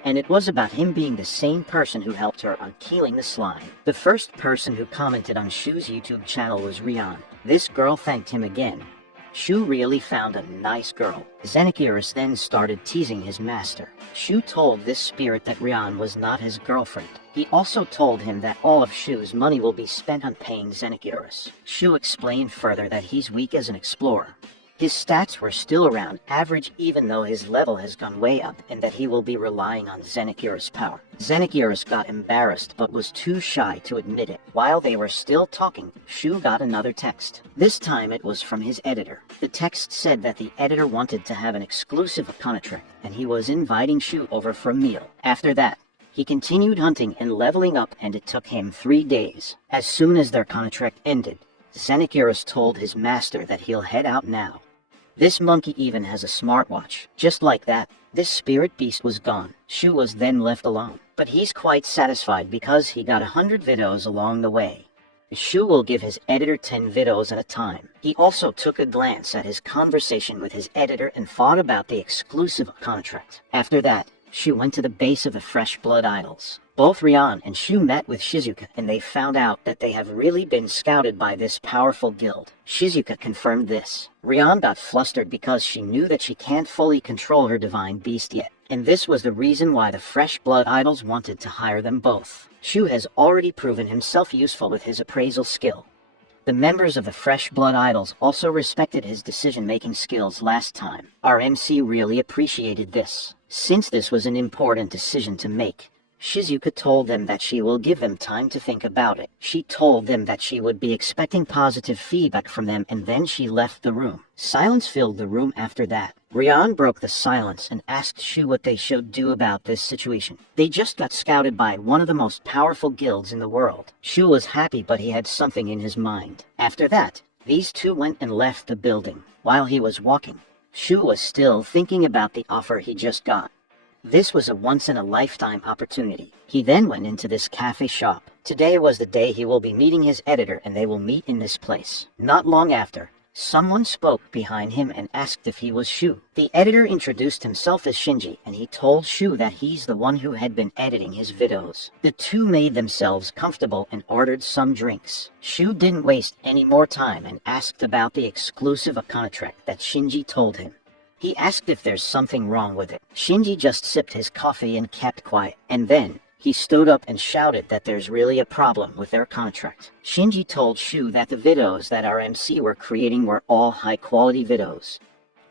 and it was about him being the same person who helped her on killing the slime. The first person who commented on Shu's YouTube channel was Rian. This girl thanked him again. Shu really found a nice girl. Xenakirus then started teasing his master. Shu told this spirit that Rian was not his girlfriend. He also told him that all of Shu's money will be spent on paying Xenakirus. Shu explained further that he's weak as an explorer. His stats were still around average even though his level has gone way up, and that he will be relying on Xenakirus' power. Xenakirus got embarrassed but was too shy to admit it. While they were still talking, Shu got another text. This time it was from his editor. The text said that the editor wanted to have an exclusive contract and he was inviting Shu over for a meal. After that, he continued hunting and leveling up, and it took him 3 days. As soon as their contract ended, Xenakirus told his master that he'll head out now. This monkey even has a smartwatch. Just like that, this spirit beast was gone. Shu was then left alone. But he's quite satisfied because he got 100 videos along the way. Shu will give his editor 10 videos at a time. He also took a glance at his conversation with his editor and thought about the exclusive contract. After that, Shu went to the base of the Fresh Blood Idols. Both Rian and Shu met with Shizuka, and they found out that they have really been scouted by this powerful guild. Shizuka confirmed this. Rian got flustered because she knew that she can't fully control her divine beast yet, and this was the reason why the Fresh Blood Idols wanted to hire them both. Shu has already proven himself useful with his appraisal skill. The members of the Fresh Blood Idols also respected his decision-making skills last time. Our MC really appreciated this. Since this was an important decision to make, Shizuka told them that she will give them time to think about it. She told them that she would be expecting positive feedback from them, and then she left the room. Silence filled the room after that. Rian broke the silence and asked Shu what they should do about this situation. They just got scouted by one of the most powerful guilds in the world. Shu was happy, but he had something in his mind. After that, these two went and left the building. While he was walking, Shu was still thinking about the offer he just got. This was a once-in-a-lifetime opportunity. He then went into this cafe shop. Today was the day he will be meeting his editor, and they will meet in this place. Not long after, someone spoke behind him and asked if he was Shu. The editor introduced himself as Shinji, and he told Shu that he's the one who had been editing his videos. The two made themselves comfortable and ordered some drinks. Shu didn't waste any more time and asked about the exclusive contract that Shinji told him. He asked if there's something wrong with it. Shinji just sipped his coffee and kept quiet, and then he stood up and shouted that there's really a problem with their contract. Shinji told Shu that the videos that our MC were creating were all high-quality videos,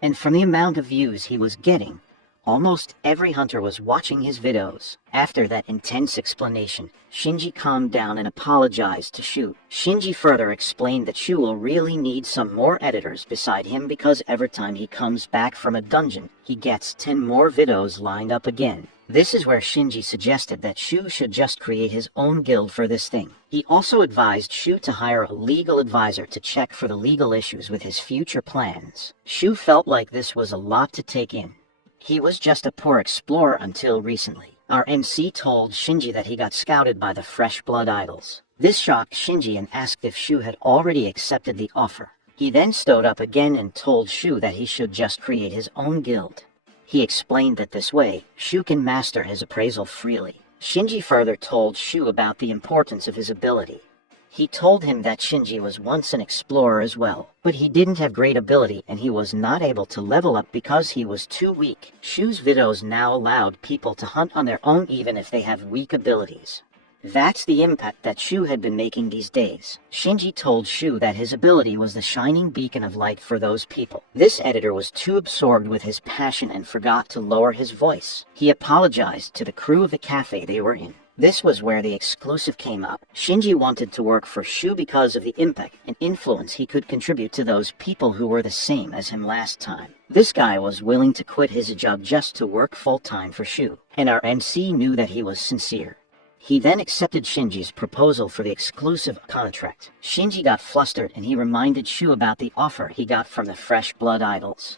and from the amount of views he was getting, Almost every hunter was watching his videos. After that intense explanation, Shinji calmed down and apologized to Shu. Shinji further explained that Shu will really need some more editors beside him because every time he comes back from a dungeon, he gets 10 more videos lined up again. This is where Shinji suggested that Shu should just create his own guild for this thing. He also advised Shu to hire a legal advisor to check for the legal issues with his future plans. Shu felt like this was a lot to take in. He was just a poor explorer until recently. Our MC told Shinji that he got scouted by the Fresh Blood Idols. This shocked Shinji and asked if Shu had already accepted the offer. He then stood up again and told Shu that he should just create his own guild. He explained that this way, Shu can master his appraisal freely. Shinji further told Shu about the importance of his ability. He told him that Shinji was once an explorer as well, but he didn't have great ability and he was not able to level up because he was too weak. Shu's videos now allowed people to hunt on their own even if they have weak abilities. That's the impact that Shu had been making these days. Shinji told Shu that his ability was the shining beacon of light for those people. This editor was too absorbed with his passion and forgot to lower his voice. He apologized to the crew of the cafe they were in. This was where the exclusive came up. Shinji wanted to work for Shu because of the impact and influence he could contribute to those people who were the same as him last time. This guy was willing to quit his job just to work full-time for Shu, and our MC knew that he was sincere. He then accepted Shinji's proposal for the exclusive contract. Shinji got flustered and he reminded Shu about the offer he got from the Fresh Blood Idols.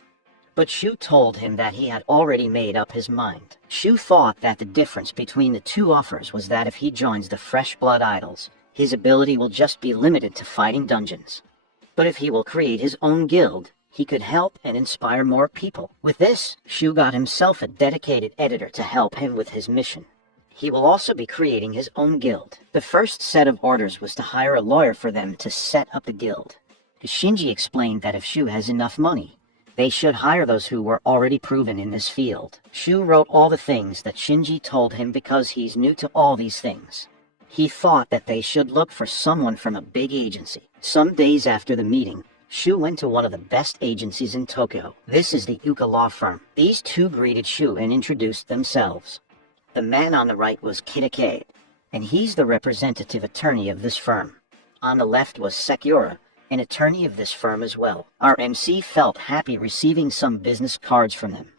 But Shu told him that he had already made up his mind. Shu thought that the difference between the two offers was that if he joins the Fresh Blood Idols, his ability will just be limited to fighting dungeons. But if he will create his own guild, he could help and inspire more people. With this, Shu got himself a dedicated editor to help him with his mission. He will also be creating his own guild. The first set of orders was to hire a lawyer for them to set up the guild. Shinji explained that if Shu has enough money, they should hire those who were already proven in this field. Shu wrote all the things that Shinji told him because he's new to all these things. He thought that they should look for someone from a big agency. Some days after the meeting, Shu went to one of the best agencies in Tokyo. This is the Uka law firm. These two greeted Shu and introduced themselves. The man on the right was Kitakabe, and he's the representative attorney of this firm. On the left was Sekura, an attorney of this firm as well. Our MC felt happy receiving some business cards from them.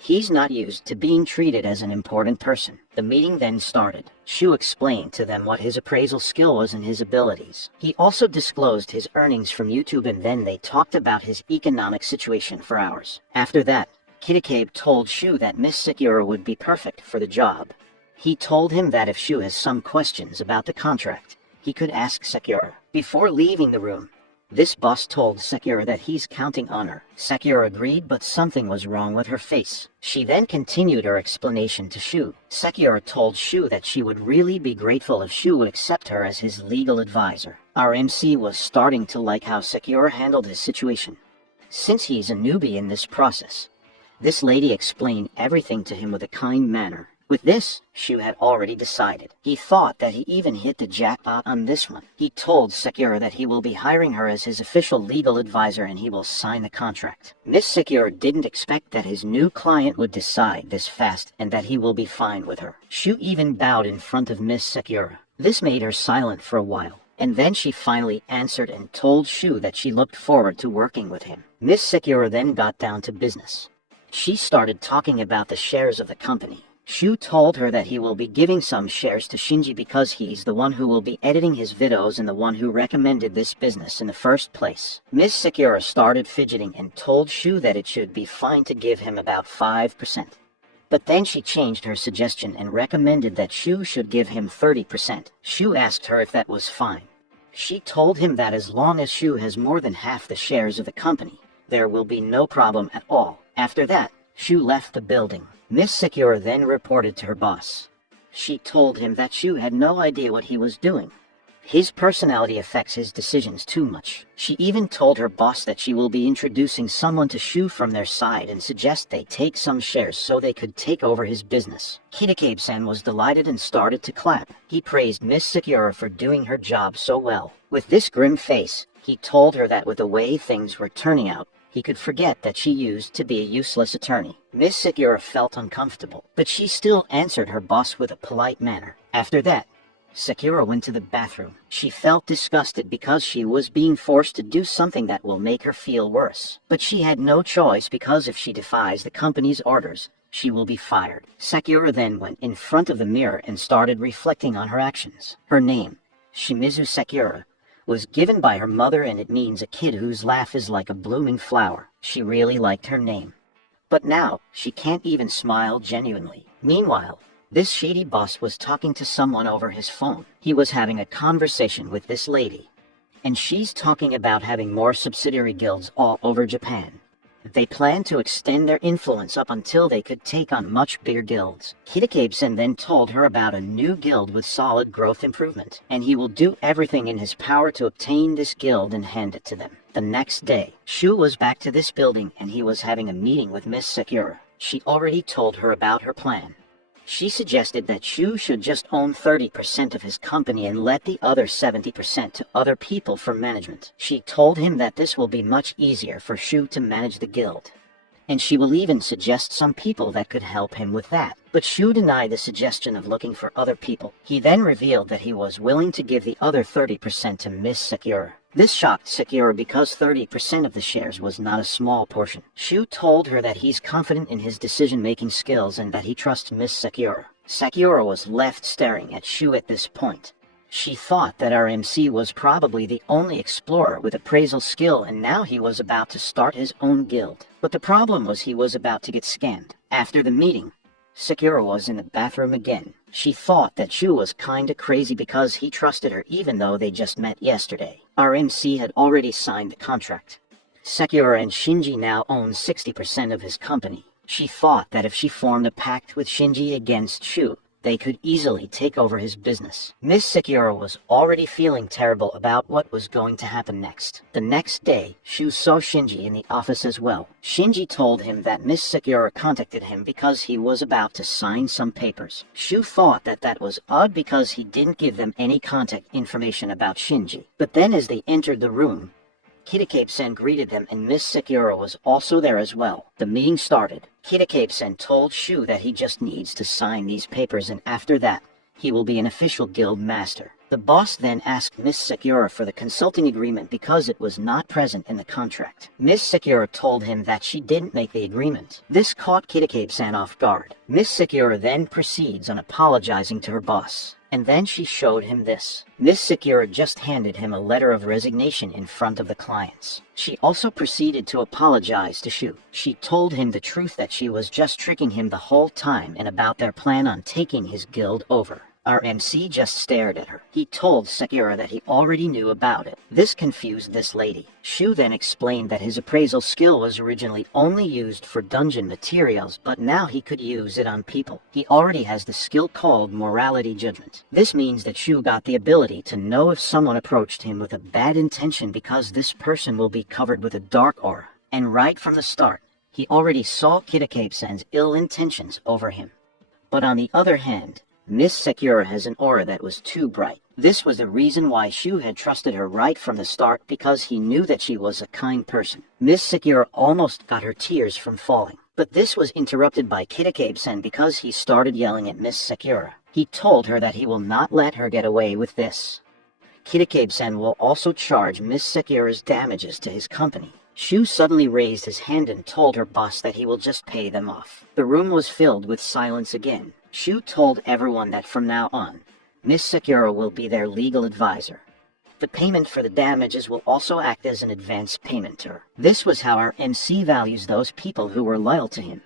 He's not used to being treated as an important person. The meeting then started. Shu explained to them what his appraisal skill was and his abilities. He also disclosed his earnings from YouTube and then they talked about his economic situation for hours. After that, Kitakabe told Shu that Miss Sekura would be perfect for the job. He told him that if Shu has some questions about the contract, he could ask Sekura. Before leaving the room, this boss told Sekura that he's counting on her. Sekura agreed, but something was wrong with her face. She then continued her explanation to Shu. Sekura told Shu that she would really be grateful if Shu would accept her as his legal advisor. Our MC was starting to like how Sekura handled his situation. Since he's a newbie in this process, this lady explained everything to him with a kind manner. With this, Shu had already decided. He thought that he even hit the jackpot on this one. He told Sekura that he will be hiring her as his official legal advisor and he will sign the contract. Miss Sekura didn't expect that his new client would decide this fast and that he will be fine with her. Shu even bowed in front of Miss Sekura. This made her silent for a while, and then she finally answered and told Shu that she looked forward to working with him. Miss Sekura then got down to business. She started talking about the shares of the company. Shu told her that he will be giving some shares to Shinji because he's the one who will be editing his videos and the one who recommended this business in the first place. Miss Sekura started fidgeting and told Shu that it should be fine to give him about 5%. But then she changed her suggestion and recommended that Shu should give him 30%. Shu asked her if that was fine. She told him that as long as Shu has more than half the shares of the company, there will be no problem at all. After that, Shu left the building. Miss Sekura then reported to her boss. She told him that Shu had no idea what he was doing. His personality affects his decisions too much. She even told her boss that she will be introducing someone to Shu from their side and suggest they take some shares so they could take over his business. Kitakabe-san was delighted and started to clap. He praised Miss Sekura for doing her job so well. With this grim face, he told her that with the way things were turning out, he could forget that she used to be a useless attorney. Miss Sekura felt uncomfortable, but she still answered her boss with a polite manner. After that, Sekura went to the bathroom. She felt disgusted because she was being forced to do something that will make her feel worse. But she had no choice because if she defies the company's orders, she will be fired. Sekura then went in front of the mirror and started reflecting on her actions. Her name, Shimizu Sekura, was given by her mother, and it means a kid whose laugh is like a blooming flower. She really liked her name. But now, she can't even smile genuinely. Meanwhile, this shady boss was talking to someone over his phone. He was having a conversation with this lady, and she's talking about having more subsidiary guilds all over Japan. They plan to extend their influence up until they could take on much bigger guilds. Kitakabe-sen then told her about a new guild with solid growth improvement, and he will do everything in his power to obtain this guild and hand it to them. The next day, Shu was back to this building and he was having a meeting with Miss Sekura. She already told her about her plan. She suggested that Shu should just own 30% of his company and let the other 70% to other people for management. She told him that this will be much easier for Shu to manage the guild, and she will even suggest some people that could help him with that. But Shu denied the suggestion of looking for other people. He then revealed that he was willing to give the other 30% to Miss Sekura. This shocked Sekura because 30% of the shares was not a small portion. Shu told her that he's confident in his decision-making skills and that he trusts Miss Sekura. Sekura was left staring at Shu at this point. She thought that our MC was probably the only explorer with appraisal skill, and now he was about to start his own guild. But the problem was he was about to get scammed. After the meeting, Sekura was in the bathroom again. She thought that Shu was kinda crazy because he trusted her even though they just met yesterday. Our MC had already signed the contract. Sekura and Shinji now own 60% of his company. She thought that if she formed a pact with Shinji against Shu, they could easily take over his business. Miss Sekura was already feeling terrible about what was going to happen next. The next day, Shu saw Shinji in the office as well. Shinji told him that Miss Sekura contacted him because he was about to sign some papers. Shu thought that that was odd because he didn't give them any contact information about Shinji. But then as they entered the room, Kitakabe-sen greeted them and Miss Sekura was also there as well. The meeting started. Kitakabe-sen told Shu that he just needs to sign these papers and after that, he will be an official guild master. The boss then asked Miss Sekura for the consulting agreement because it was not present in the contract. Miss Sekura told him that she didn't make the agreement. This caught Kitakabe-san off guard. Miss Sekura then proceeds on apologizing to her boss. And then she showed him this. Miss Sekura just handed him a letter of resignation in front of the clients. She also proceeded to apologize to Shu. She told him the truth that she was just tricking him the whole time and about their plan on taking his guild over. Our MC just stared at her. He told Sekura that he already knew about it. This confused this lady. Shu then explained that his appraisal skill was originally only used for dungeon materials, but now he could use it on people. He already has the skill called morality judgment. This means that Shu got the ability to know if someone approached him with a bad intention because this person will be covered with a dark aura. And right from the start, he already saw Kitakabe-san's ill intentions over him. But on the other hand, Miss Sekura has an aura that was too bright. This was the reason why Shu had trusted her right from the start because he knew that she was a kind person. Miss Sekura almost got her tears from falling. But this was interrupted by Kitakabe-san because he started yelling at Miss Sekura. He told her that he will not let her get away with this. Kitakabe-san will also charge Miss Sekura's damages to his company. Shu suddenly raised his hand and told her boss that he will just pay them off. The room was filled with silence again. Shu told everyone that from now on, Miss Sekura will be their legal advisor. The payment for the damages will also act as an advance payment to her. This was how our MC values those people who were loyal to him.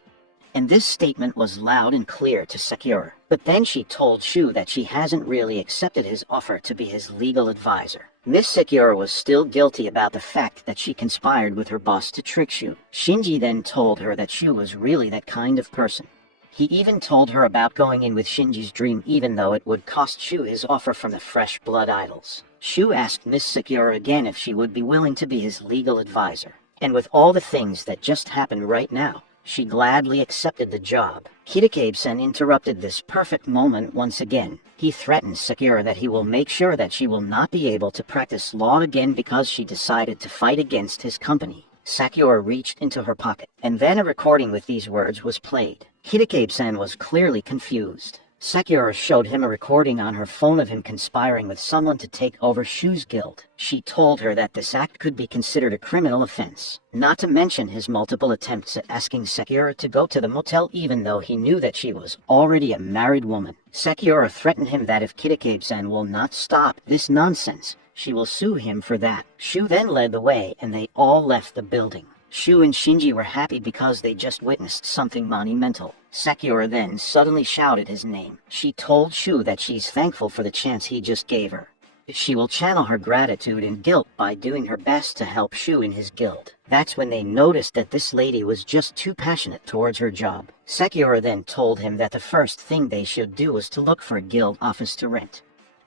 And this statement was loud and clear to Sekura. But then she told Shu that she hasn't really accepted his offer to be his legal advisor. Miss Sekura was still guilty about the fact that she conspired with her boss to trick Shu. Shinji then told her that Shu was really that kind of person. He even told her about going in with Shinji's dream even though it would cost Shu his offer from the Fresh Blood Idols. Shu asked Miss Sekura again if she would be willing to be his legal advisor. And with all the things that just happened right now, she gladly accepted the job. Kitakabe-san interrupted this perfect moment once again. He threatened Sekura that he will make sure that she will not be able to practice law again because she decided to fight against his company. Sakura reached into her pocket, and then a recording with these words was played. Kitakabe-san was clearly confused. Sakura showed him a recording on her phone of him conspiring with someone to take over Shu's guild. She told her that this act could be considered a criminal offense, not to mention his multiple attempts at asking Sakura to go to the motel even though he knew that she was already a married woman. Sakura threatened him that if Kitakabe-san will not stop this nonsense, she will sue him for that. Shu then led the way and they all left the building. Shu and Shinji were happy because they just witnessed something monumental. Sakura then suddenly shouted his name. She told Shu that she's thankful for the chance he just gave her. She will channel her gratitude and guilt by doing her best to help Shu in his guild. That's when they noticed that this lady was just too passionate towards her job. Sakura then told him that the first thing they should do was to look for a guild office to rent.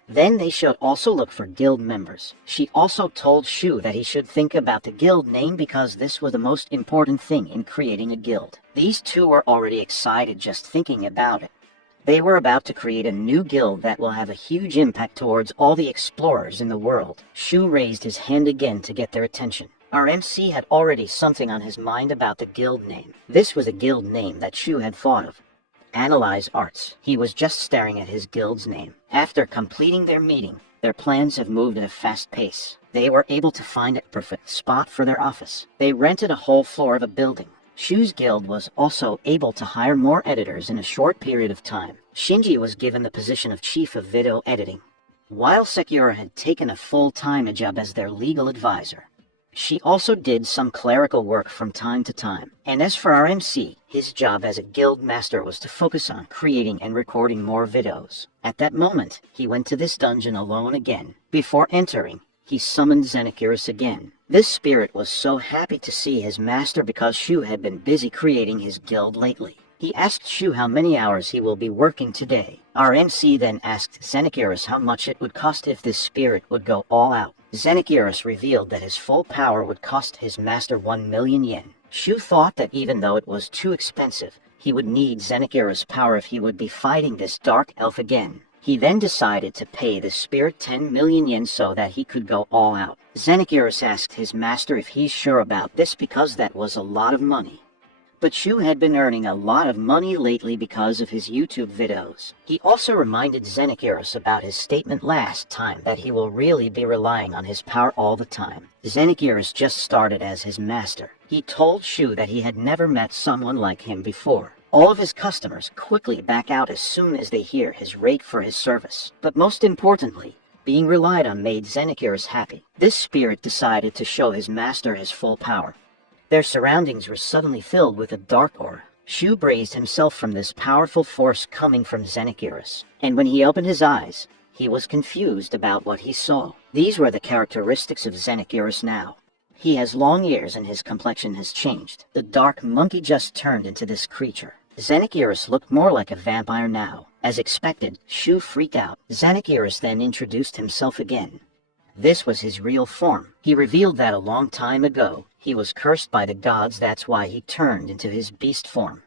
Then they should also look for guild members. She also told Shu that he should think about the guild name because this was the most important thing in creating a guild. These two were already excited just thinking about it. They were about to create a new guild that will have a huge impact towards all the explorers in the world. Shu raised his hand again to get their attention. Our MC had already something on his mind about the guild name. This was a guild name that Shu had thought of. Analyze Arts. He was just staring at his guild's name. After completing their meeting, their plans have moved at a fast pace. They were able to find a perfect spot for their office. They rented a whole floor of a building. Shu's guild was also able to hire more editors in a short period of time. Shinji was given the position of chief of video editing, while Sakura had taken a full-time job as their legal advisor. She also did some clerical work from time to time. And as for our MC, his job as a guild master was to focus on creating and recording more videos. At that moment, he went to this dungeon alone again. Before entering, he summoned Zenitsuke again. This spirit was so happy to see his master because Shu had been busy creating his guild lately. He asked Shu how many hours he will be working today. Our MC then asked Zenitsuke how much it would cost if this spirit would go all out. Zenitsuke revealed that his full power would cost his master 1 million yen. Shu thought that even though it was too expensive, he would need Zenitsuke's power if he would be fighting this dark elf again. He then decided to pay the spirit 10 million yen so that he could go all out. Zenitsuke asked his master if he's sure about this because that was a lot of money. But Shu had been earning a lot of money lately because of his YouTube videos. He also reminded Zenitsuke about his statement last time that he will really be relying on his power all the time. Zenitsuke just started as his master. He told Shu that he had never met someone like him before. All of his customers quickly back out as soon as they hear his rate for his service. But most importantly, being relied on made Zenitsuke happy. This spirit decided to show his master his full power. Their surroundings were suddenly filled with a dark aura. Shu braced himself from this powerful force coming from Zenitsuke, and when he opened his eyes, he was confused about what he saw. These were the characteristics of Zenitsuke now. He has long ears and his complexion has changed. The dark monkey just turned into this creature. Zenitsuke looked more like a vampire now. As expected, Shu freaked out. Zenitsuke then introduced himself again. This was his real form. He revealed that a long time ago, he was cursed by the gods, that's why he turned into his beast form.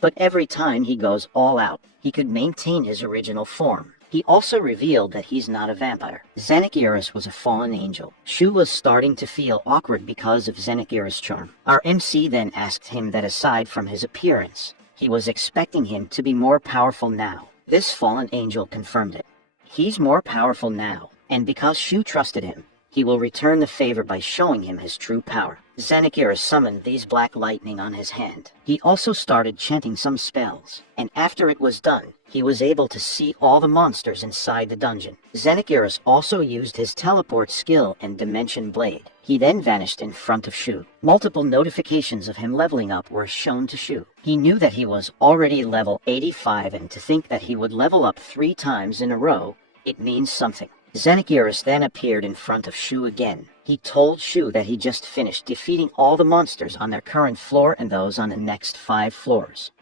But every time he goes all out, he could maintain his original form. He also revealed that he's not a vampire. Zenitsuke was a fallen angel. Shu was starting to feel awkward because of Zenitsuke's charm. Our MC then asked him that aside from his appearance, he was expecting him to be more powerful now. This fallen angel confirmed it. He's more powerful now. And because Shu trusted him, he will return the favor by showing him his true power. Zenitsuke summoned these black lightning on his hand. He also started chanting some spells, and after it was done, he was able to see all the monsters inside the dungeon. Zenitsuke also used his teleport skill and dimension blade. He then vanished in front of Shu. Multiple notifications of him leveling up were shown to Shu. He knew that he was already level 85, and to think that he would level up 3 times in a row, it means something. Zenitsuke then appeared in front of Shu again. He told Shu that he just finished defeating all the monsters on their current floor and those on the next 5 floors.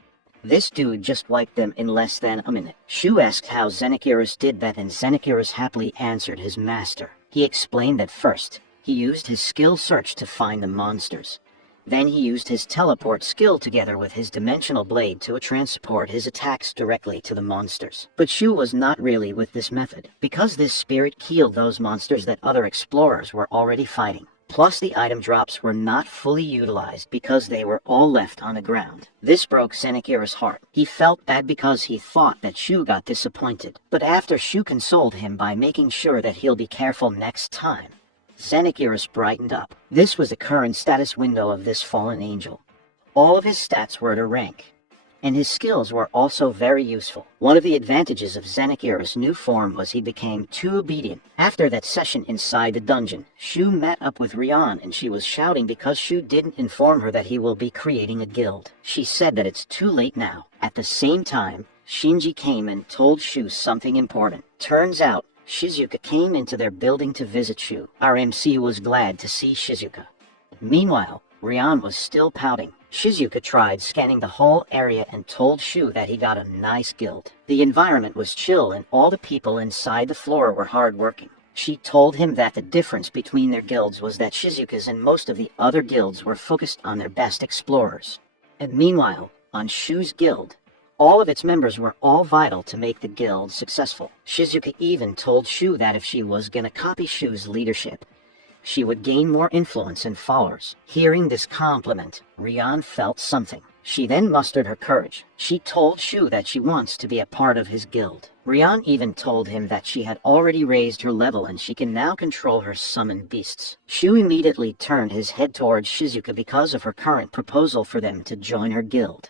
This dude just wiped them in less than a minute. Shu asked how Zenitsuke did that, and Zenitsuke happily answered his master. He explained that first, he used his skill search to find the monsters. Then he used his teleport skill together with his dimensional blade to transport his attacks directly to the monsters. But Shu was not really with this method, because this spirit killed those monsters that other explorers were already fighting. Plus, the item drops were not fully utilized because they were all left on the ground. This broke Zenitsu's heart. He felt bad because he thought that Shu got disappointed. But after Shu consoled him by making sure that he'll be careful next time, Zenitsu brightened up. This was the current status window of this fallen angel. All of his stats were to rank, and his skills were also very useful. One of the advantages of Zenitsu's new form was he became too obedient. After that session inside the dungeon, Shu met up with Rian and she was shouting because Shu didn't inform her that he will be creating a guild. She said that it's too late now. At the same time, Shinji came and told Shu something important. Turns out, Shizuka came into their building to visit Shu. Our MC was glad to see Shizuka. Meanwhile, Rian was still pouting. Shizuka tried scanning the whole area and told Shu that he got a nice guild. The environment was chill and all the people inside the floor were hardworking. She told him that the difference between their guilds was that Shizuka's and most of the other guilds were focused on their best explorers. And meanwhile, on Shu's guild, all of its members were all vital to make the guild successful. Shizuka even told Shu that if she was gonna copy Shu's leadership, she would gain more influence and followers. Hearing this compliment, Rian felt something. She then mustered her courage. She told Shu that she wants to be a part of his guild. Rian even told him that she had already raised her level and she can now control her summoned beasts. Shu immediately turned his head towards Shizuka because of her current proposal for them to join her guild.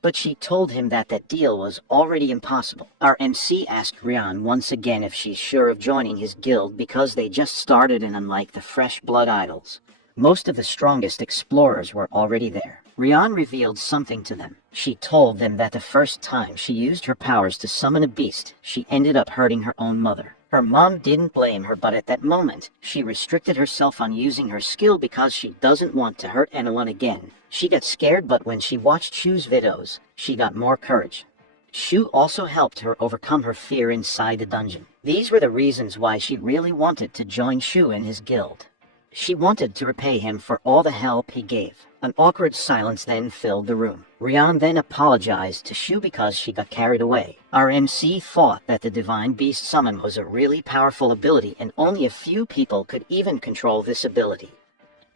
But she told him that that deal was already impossible. Our MC asked Rian once again if she's sure of joining his guild because they just started and unlike the fresh blood idols, most of the strongest explorers were already there. Rian revealed something to them. She told them that the first time she used her powers to summon a beast, she ended up hurting her own mother. Her mom didn't blame her, but at that moment, she restricted herself on using her skill because she doesn't want to hurt anyone again. She got scared, but when she watched Shu's videos, she got more courage. Shu also helped her overcome her fear inside the dungeon. These were the reasons why she really wanted to join Shu in his guild. She wanted to repay him for all the help he gave. An awkward silence then filled the room. Rian then apologized to Shu because she got carried away. Our MC thought that the Divine Beast Summon was a really powerful ability and only a few people could even control this ability.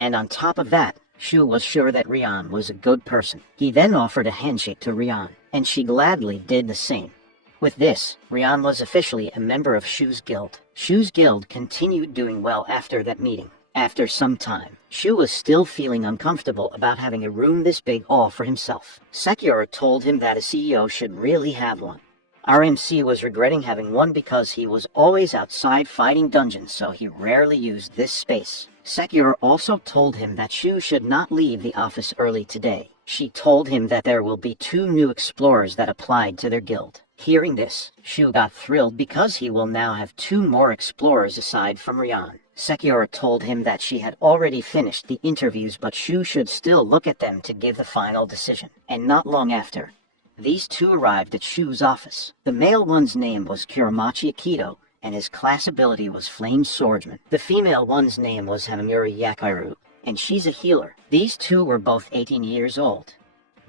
And on top of that, Shu was sure that Rian was a good person. He then offered a handshake to Rian, and she gladly did the same. With this, Rian was officially a member of Shu's guild. Shu's guild continued doing well after that meeting. After some time, Shu was still feeling uncomfortable about having a room this big all for himself. Sakura told him that a CEO should really have one. Our MC was regretting having one because he was always outside fighting dungeons, so he rarely used this space. Sakura also told him that Shu should not leave the office early today. She told him that there will be 2 new explorers that applied to their guild. Hearing this, Shu got thrilled because he will now have 2 more explorers aside from Rian. Sakura told him that she had already finished the interviews, but Shu should still look at them to give the final decision. And not long after, these 2 arrived at Shu's office. The male one's name was Kuramachi Akito, and his class ability was Flame Swordsman. The female one's name was Hamamuri Yakiru, and she's a healer. These 2 were both 18 years old.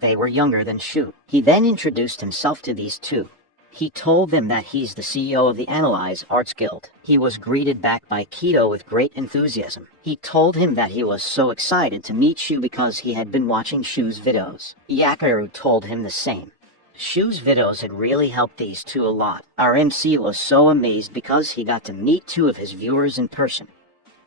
They were younger than Shu. He then introduced himself to these 2. He told them that he's the CEO of the Analyze Arts Guild. He was greeted back by Kido with great enthusiasm. He told him that he was so excited to meet Shu because he had been watching Shu's videos. Yakiru told him the same. Shu's videos had really helped these 2 a lot. Our MC was so amazed because he got to meet 2 of his viewers in person.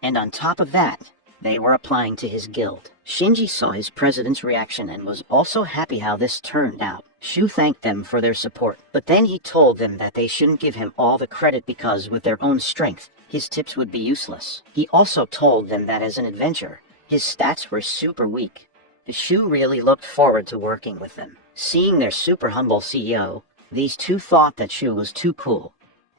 And on top of that, they were applying to his guild. Shinji saw his president's reaction and was also happy how this turned out. Shu thanked them for their support, but then he told them that they shouldn't give him all the credit because with their own strength, his tips would be useless. He also told them that as an adventurer, his stats were super weak. Shu really looked forward to working with them. Seeing their super humble CEO, these 2 thought that Shu was too cool.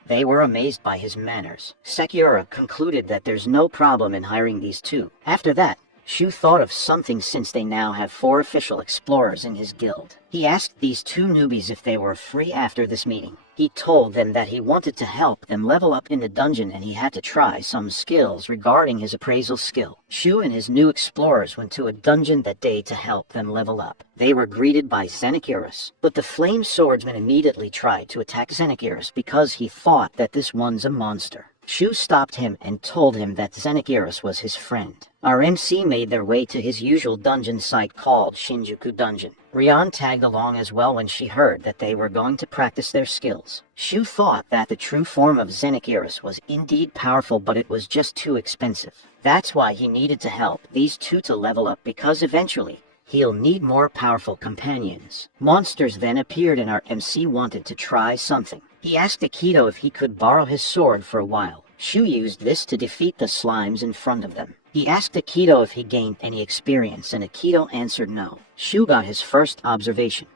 They were amazed by his manners. Sakura concluded that there's no problem in hiring these 2. After that, Shu thought of something since they now have 4 official explorers in his guild. He asked these 2 newbies if they were free after this meeting. He told them that he wanted to help them level up in the dungeon and he had to try some skills regarding his appraisal skill. Shu and his new explorers went to a dungeon that day to help them level up. They were greeted by Zenitsu, but the Flame Swordsman immediately tried to attack Zenitsu because he thought that this one's a monster. Shu stopped him and told him that Zenitsu was his friend. Our MC made their way to his usual dungeon site called Shinjuku Dungeon. Rian tagged along as well when she heard that they were going to practice their skills. Shu thought that the true form of Xenogears was indeed powerful, but it was just too expensive. That's why he needed to help these two to level up, because eventually he'll need more powerful companions. Monsters then appeared and our MC wanted to try something. He asked Akito if he could borrow his sword for a while. Shu used this to defeat the slimes in front of them. He asked Akito if he gained any experience, and Akito answered no. Shu got his first observation.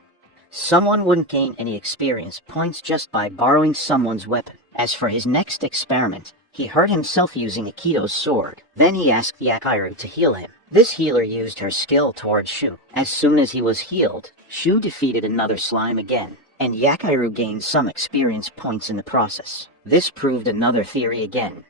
Someone wouldn't gain any experience points just by borrowing someone's weapon. As for his next experiment, he hurt himself using Akito's sword. Then he asked Yakiru to heal him. This healer used her skill towards Shu. As soon as he was healed, Shu defeated another slime again, and Yakiru gained some experience points in the process. This proved another theory again.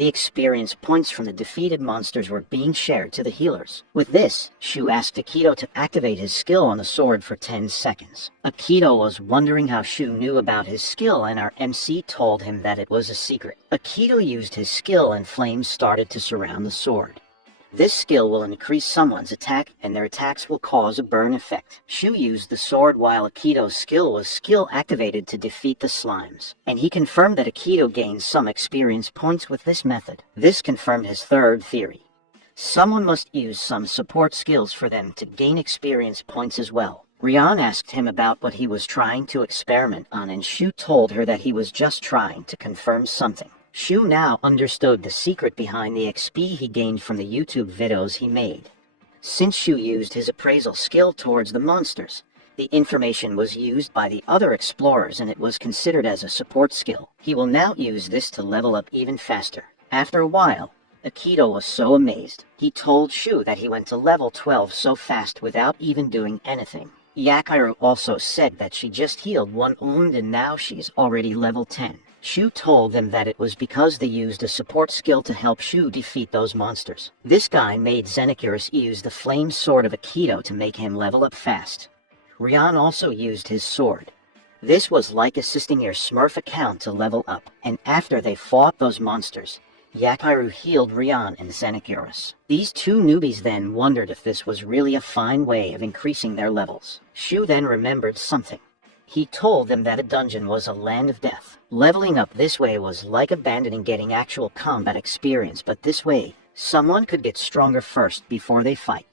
The experience points from the defeated monsters were being shared to the healers. With this, Shu asked Akito to activate his skill on the sword for 10 seconds. Akito was wondering how Shu knew about his skill, and our MC told him that it was a secret. Akito used his skill and flames started to surround the sword. This skill will increase someone's attack, and their attacks will cause a burn effect. Shu used the sword while Akito's skill was skill activated to defeat the slimes, and he confirmed that Akito gained some experience points with this method. This confirmed his third theory. Someone must use some support skills for them to gain experience points as well. Rian asked him about what he was trying to experiment on, and Shu told her that he was just trying to confirm something. Shu now understood the secret behind the XP he gained from the YouTube videos he made. Since Shu used his appraisal skill towards the monsters, the information was used by the other explorers and it was considered as a support skill. He will now use this to level up even faster. After a while, Akito was so amazed. He told Shu that he went to level 12 so fast without even doing anything. Yakiru also said that she just healed one wound and now she's already level 10. Shu told them that it was because they used a support skill to help Shu defeat those monsters. This guy made Xenogears use the flame sword of Akito to make him level up fast. Rian also used his sword. This was like assisting your Smurf account to level up, and after they fought those monsters, Yakiru healed Rian and Xenogears. These two newbies then wondered if this was really a fine way of increasing their levels. Shu then remembered something. He told them that a dungeon was a land of death. Leveling up this way was like abandoning getting actual combat experience, but this way, someone could get stronger first before they fight.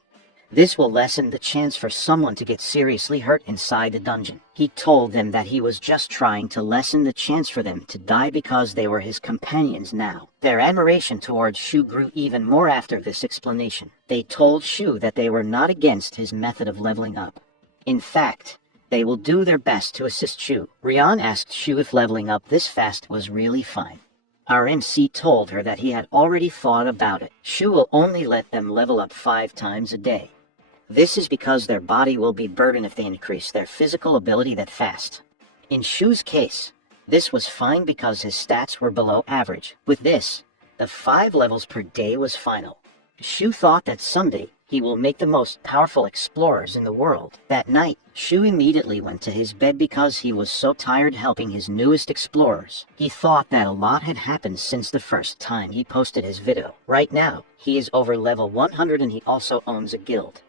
This will lessen the chance for someone to get seriously hurt inside the dungeon. He told them that he was just trying to lessen the chance for them to die because they were his companions now. Their admiration towards Shu grew even more after this explanation. They told Shu that they were not against his method of leveling up. In fact, they will do their best to assist Shu. Rian asked Shu if leveling up this fast was really fine. Our MC told her that he had already thought about it. Shu will only let them level up 5 times a day. This is because their body will be burdened if they increase their physical ability that fast. In Shu's case, this was fine because his stats were below average. With this, the 5 levels per day was final. Shu thought that someday he will make the most powerful explorers in the world. That night, Shu immediately went to his bed because he was so tired helping his newest explorers. He thought that a lot had happened since the first time he posted his video. Right now, he is over level 100 and he also owns a guild.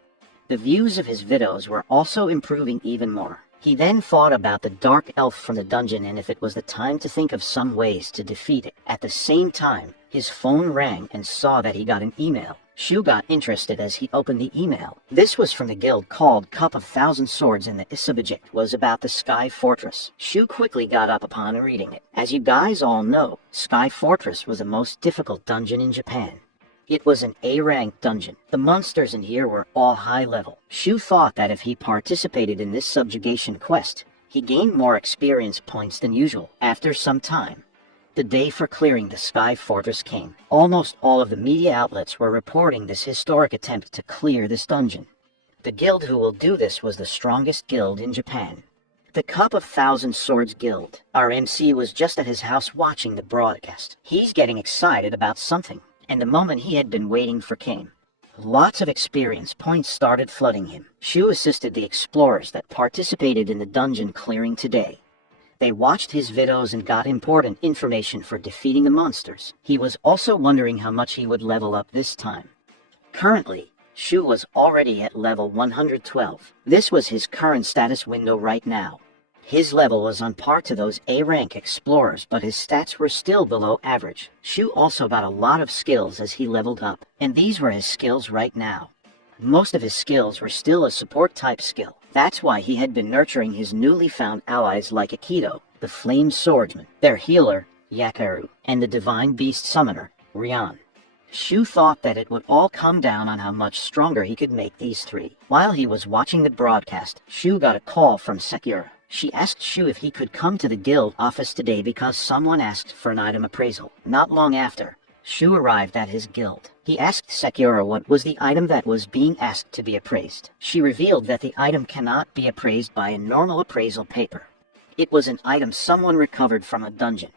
The views of his videos were also improving even more. He then thought about the dark elf from the dungeon and if it was the time to think of some ways to defeat it. At the same time, his phone rang and saw that he got an email. Shu got interested as he opened the email. This was from the guild called Cup of Thousand Swords and the subject was about the Sky Fortress. Shu quickly got up upon reading it. As you guys all know, Sky Fortress was the most difficult dungeon in Japan. It was an A-rank dungeon. The monsters in here were all high level. Shu thought that if he participated in this subjugation quest, he gained more experience points than usual. After some time, the day for clearing the Sky Fortress came. Almost all of the media outlets were reporting this historic attempt to clear this dungeon. The guild who will do this was the strongest guild in Japan. The Cup of Thousand Swords Guild. Our MC was just at his house watching the broadcast. He's getting excited about something. And the moment he had been waiting for came. Lots of experience points started flooding him. Shu assisted the explorers that participated in the dungeon clearing today. They watched his videos and got important information for defeating the monsters. He was also wondering how much he would level up this time. Currently, Shu was already at level 112. This was his current status window right now. His level was on par to those A-rank explorers, but his stats were still below average. Shu also got a lot of skills as he leveled up, and these were his skills right now. Most of his skills were still a support type skill. That's why he had been nurturing his newly found allies like Akito, the Flame Swordsman, their healer, Yakaru, and the Divine Beast Summoner, Ryan. Shu thought that it would all come down on how much stronger he could make these three. While he was watching the broadcast, Shu got a call from Sekura. She asked Shu if he could come to the guild office today because someone asked for an item appraisal. Not long after, Shu arrived at his guild. He asked Sekura what was the item that was being asked to be appraised. She revealed that the item cannot be appraised by a normal appraisal paper. It was an item someone recovered from a dungeon.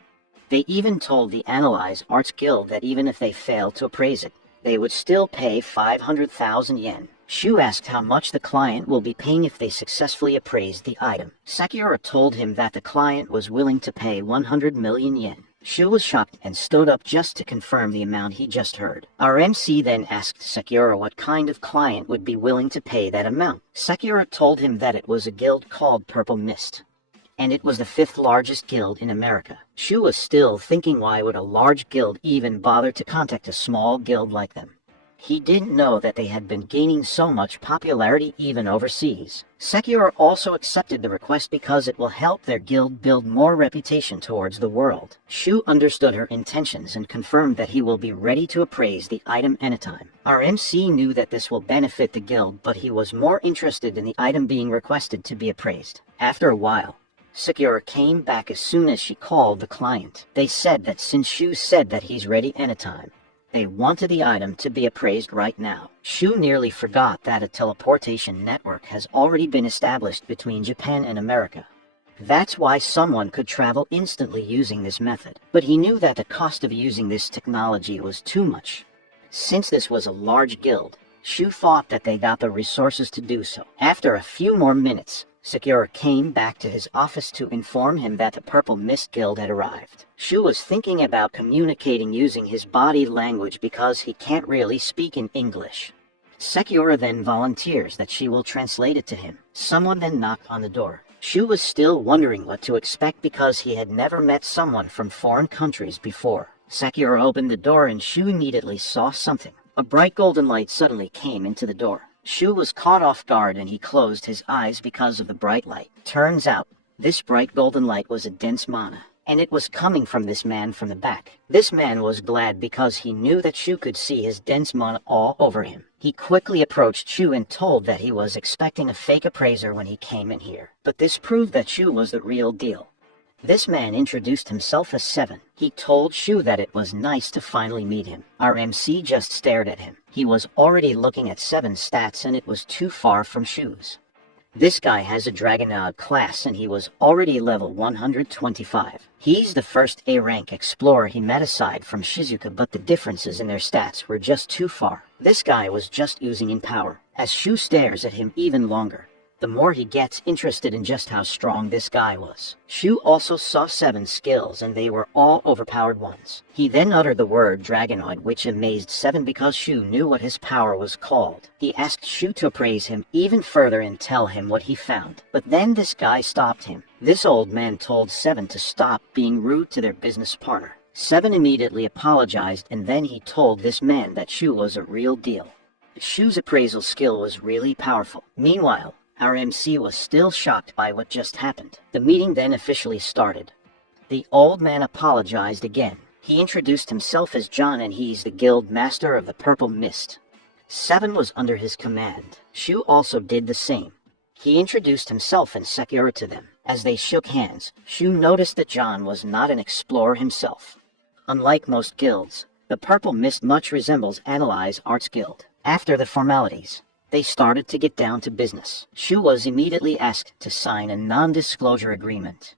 They even told the Analyze Arts Guild that even if they failed to appraise it, they would still pay 500,000 yen. Shu asked how much the client will be paying if they successfully appraised the item. Sekura told him that the client was willing to pay 100 million yen. Shu was shocked and stood up just to confirm the amount he just heard. Our MC then asked Sekura what kind of client would be willing to pay that amount. Sekura told him that it was a guild called Purple Mist, and it was the 5th largest guild in America. Shu was still thinking, why would a large guild even bother to contact a small guild like them? He didn't know that they had been gaining so much popularity even overseas. Sekura also accepted the request because it will help their guild build more reputation towards the world. Shu understood her intentions and confirmed that he will be ready to appraise the item anytime. Our MC knew that this will benefit the guild, but he was more interested in the item being requested to be appraised. After a while, Sekura came back as soon as she called the client. They said that since Shu said that he's ready anytime, they wanted the item to be appraised right now. Shu nearly forgot that a teleportation network has already been established between Japan and America. That's why someone could travel instantly using this method. But he knew that the cost of using this technology was too much. Since this was a large guild, Shu thought that they got the resources to do so. After a few more minutes, Sekura came back to his office to inform him that the Purple Mist Guild had arrived. Shu was thinking about communicating using his body language because he can't really speak in English. Sekura then volunteers that she will translate it to him. Someone then knocked on the door. Shu was still wondering what to expect because he had never met someone from foreign countries before. Sekura opened the door and Shu immediately saw something. A bright golden light suddenly came into the door. Shu was caught off guard and he closed his eyes because of the bright light. Turns out, this bright golden light was a dense mana, and it was coming from this man from the back. This man was glad because he knew that Shu could see his dense mana all over him. He quickly approached Shu and told that he was expecting a fake appraiser when he came in here. But this proved that Shu was the real deal. This man introduced himself as Seven. He told Shu that it was nice to finally meet him. Our MC just stared at him. He was already looking at Seven's stats and it was too far from Shu's. This guy has a Dragonaut class and he was already level 125. He's the first A-rank explorer he met aside from Shizuka, but the differences in their stats were just too far. This guy was just oozing in power. As Shu stares at him even longer, the more he gets interested in just how strong this guy was. Shu also saw Seven's skills and they were all overpowered ones. He then uttered the word Dragonoid, which amazed Seven because Shu knew what his power was called. He asked Shu to praise him even further and tell him what he found. But then this guy stopped him. This old man told Seven to stop being rude to their business partner. Seven immediately apologized and then he told this man that Shu was a real deal. Shu's appraisal skill was really powerful. Meanwhile, our MC was still shocked by what just happened. The meeting then officially started. The old man apologized again. He introduced himself as John and he's the guild master of the Purple Mist. Seven was under his command. Shu also did the same. He introduced himself and Sekura to them. As they shook hands, Shu noticed that John was not an explorer himself. Unlike most guilds, the Purple Mist much resembles Analyze Arts Guild. After the formalities, they started to get down to business. Shu was immediately asked to sign a non-disclosure agreement.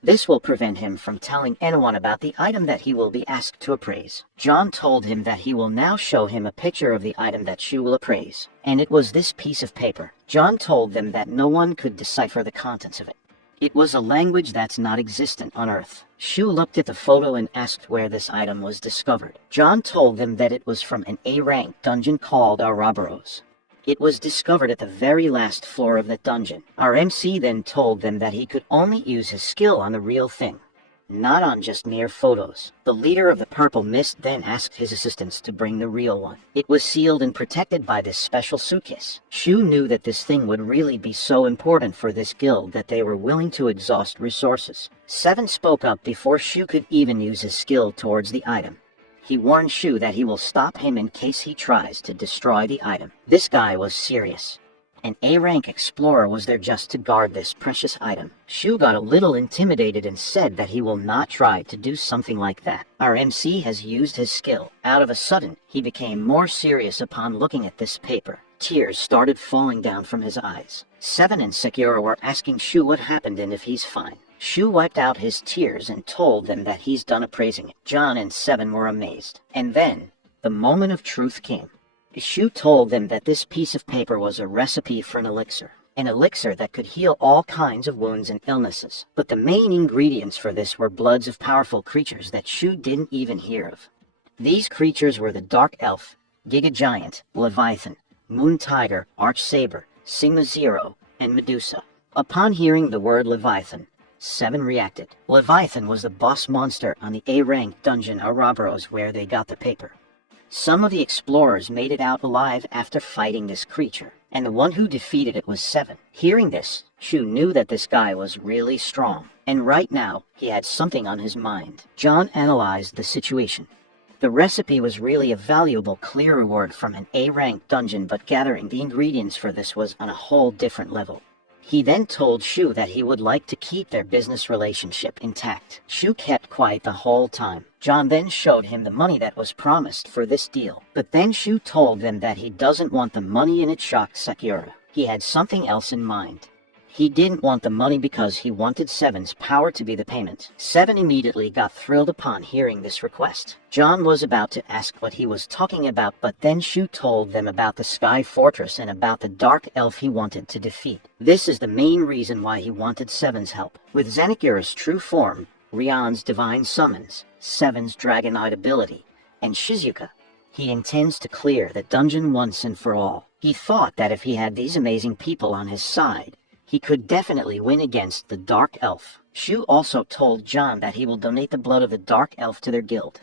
This will prevent him from telling anyone about the item that he will be asked to appraise. John told him that he will now show him a picture of the item that Shu will appraise, and it was this piece of paper. John told them that no one could decipher the contents of it. It was a language that's not existent on Earth. Shu looked at the photo and asked where this item was discovered. John told them that it was from an A-rank dungeon called Ouroboros. It was discovered at the very last floor of that dungeon. Our MC then told them that he could only use his skill on the real thing, not on just mere photos. The leader of the Purple Mist then asked his assistants to bring the real one. It was sealed and protected by this special suitcase. Shu knew that this thing would really be so important for this guild that they were willing to exhaust resources. Seven spoke up before Shu could even use his skill towards the item. He warned Shu that he will stop him in case he tries to destroy the item. This guy was serious. An A-rank explorer was there just to guard this precious item. Shu got a little intimidated and said that he will not try to do something like that. Our MC has used his skill. Out of a sudden, he became more serious upon looking at this paper. Tears started falling down from his eyes. Seven and Sekiro were asking Shu what happened and if he's fine. Shu wiped out his tears and told them that he's done appraising it. John and Seven were amazed. And then, the moment of truth came. Shu told them that this piece of paper was a recipe for an elixir that could heal all kinds of wounds and illnesses. But the main ingredients for this were bloods of powerful creatures that Shu didn't even hear of. These creatures were the Dark Elf, Giga Giant, Leviathan, Moon Tiger, Arch Saber, Sigma Zero, and Medusa. Upon hearing the word Leviathan, Seven reacted. Leviathan was the boss monster on the A-rank dungeon Ouroboros where they got the paper. Some of the explorers made it out alive after fighting this creature, and the one who defeated it was Seven. Hearing this, Shu knew that this guy was really strong, and right now, he had something on his mind. John analyzed the situation. The recipe was really a valuable clear reward from an A-rank dungeon, but gathering the ingredients for this was on a whole different level. He then told Shu that he would like to keep their business relationship intact. Shu kept quiet the whole time. John then showed him the money that was promised for this deal. But then Shu told them that he doesn't want the money, and it shocked Sekiro. He had something else in mind. He didn't want the money because he wanted Seven's power to be the payment. Seven immediately got thrilled upon hearing this request. John was about to ask what he was talking about, but then Shu told them about the Sky Fortress and about the Dark Elf he wanted to defeat. This is the main reason why he wanted Seven's help. With Zeniku's true form, Rion's divine summons, Seven's Dragonite ability, and Shizuka, he intends to clear the dungeon once and for all. He thought that if he had these amazing people on his side, he could definitely win against the Dark Elf. Shu also told John that he will donate the blood of the Dark Elf to their guild.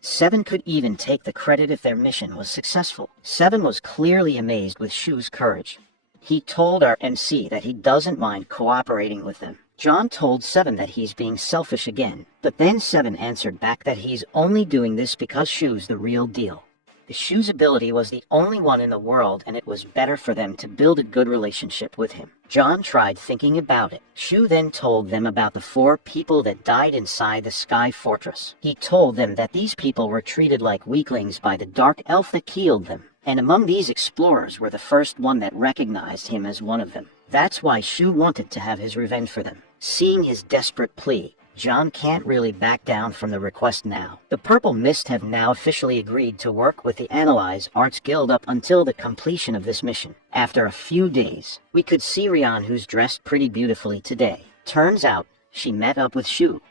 Seven could even take the credit if their mission was successful. Seven was clearly amazed with Shu's courage. He told our MC that he doesn't mind cooperating with them. John told Seven that he's being selfish again, but then Seven answered back that he's only doing this because Shu's the real deal. Shu's ability was the only one in the world, and it was better for them to build a good relationship with him. John tried thinking about it. Shu then told them about the 4 people that died inside the Sky Fortress. He told them that these people were treated like weaklings by the Dark Elf that killed them, and among these explorers were the first one that recognized him as one of them. That's why Shu wanted to have his revenge for them. Seeing his desperate plea, John can't really back down from the request now. The Purple Mist have now officially agreed to work with the Analyze Arts Guild up until the completion of this mission. After a few days, we could see Rion, who's dressed pretty beautifully today. Turns out, she met up with Shu,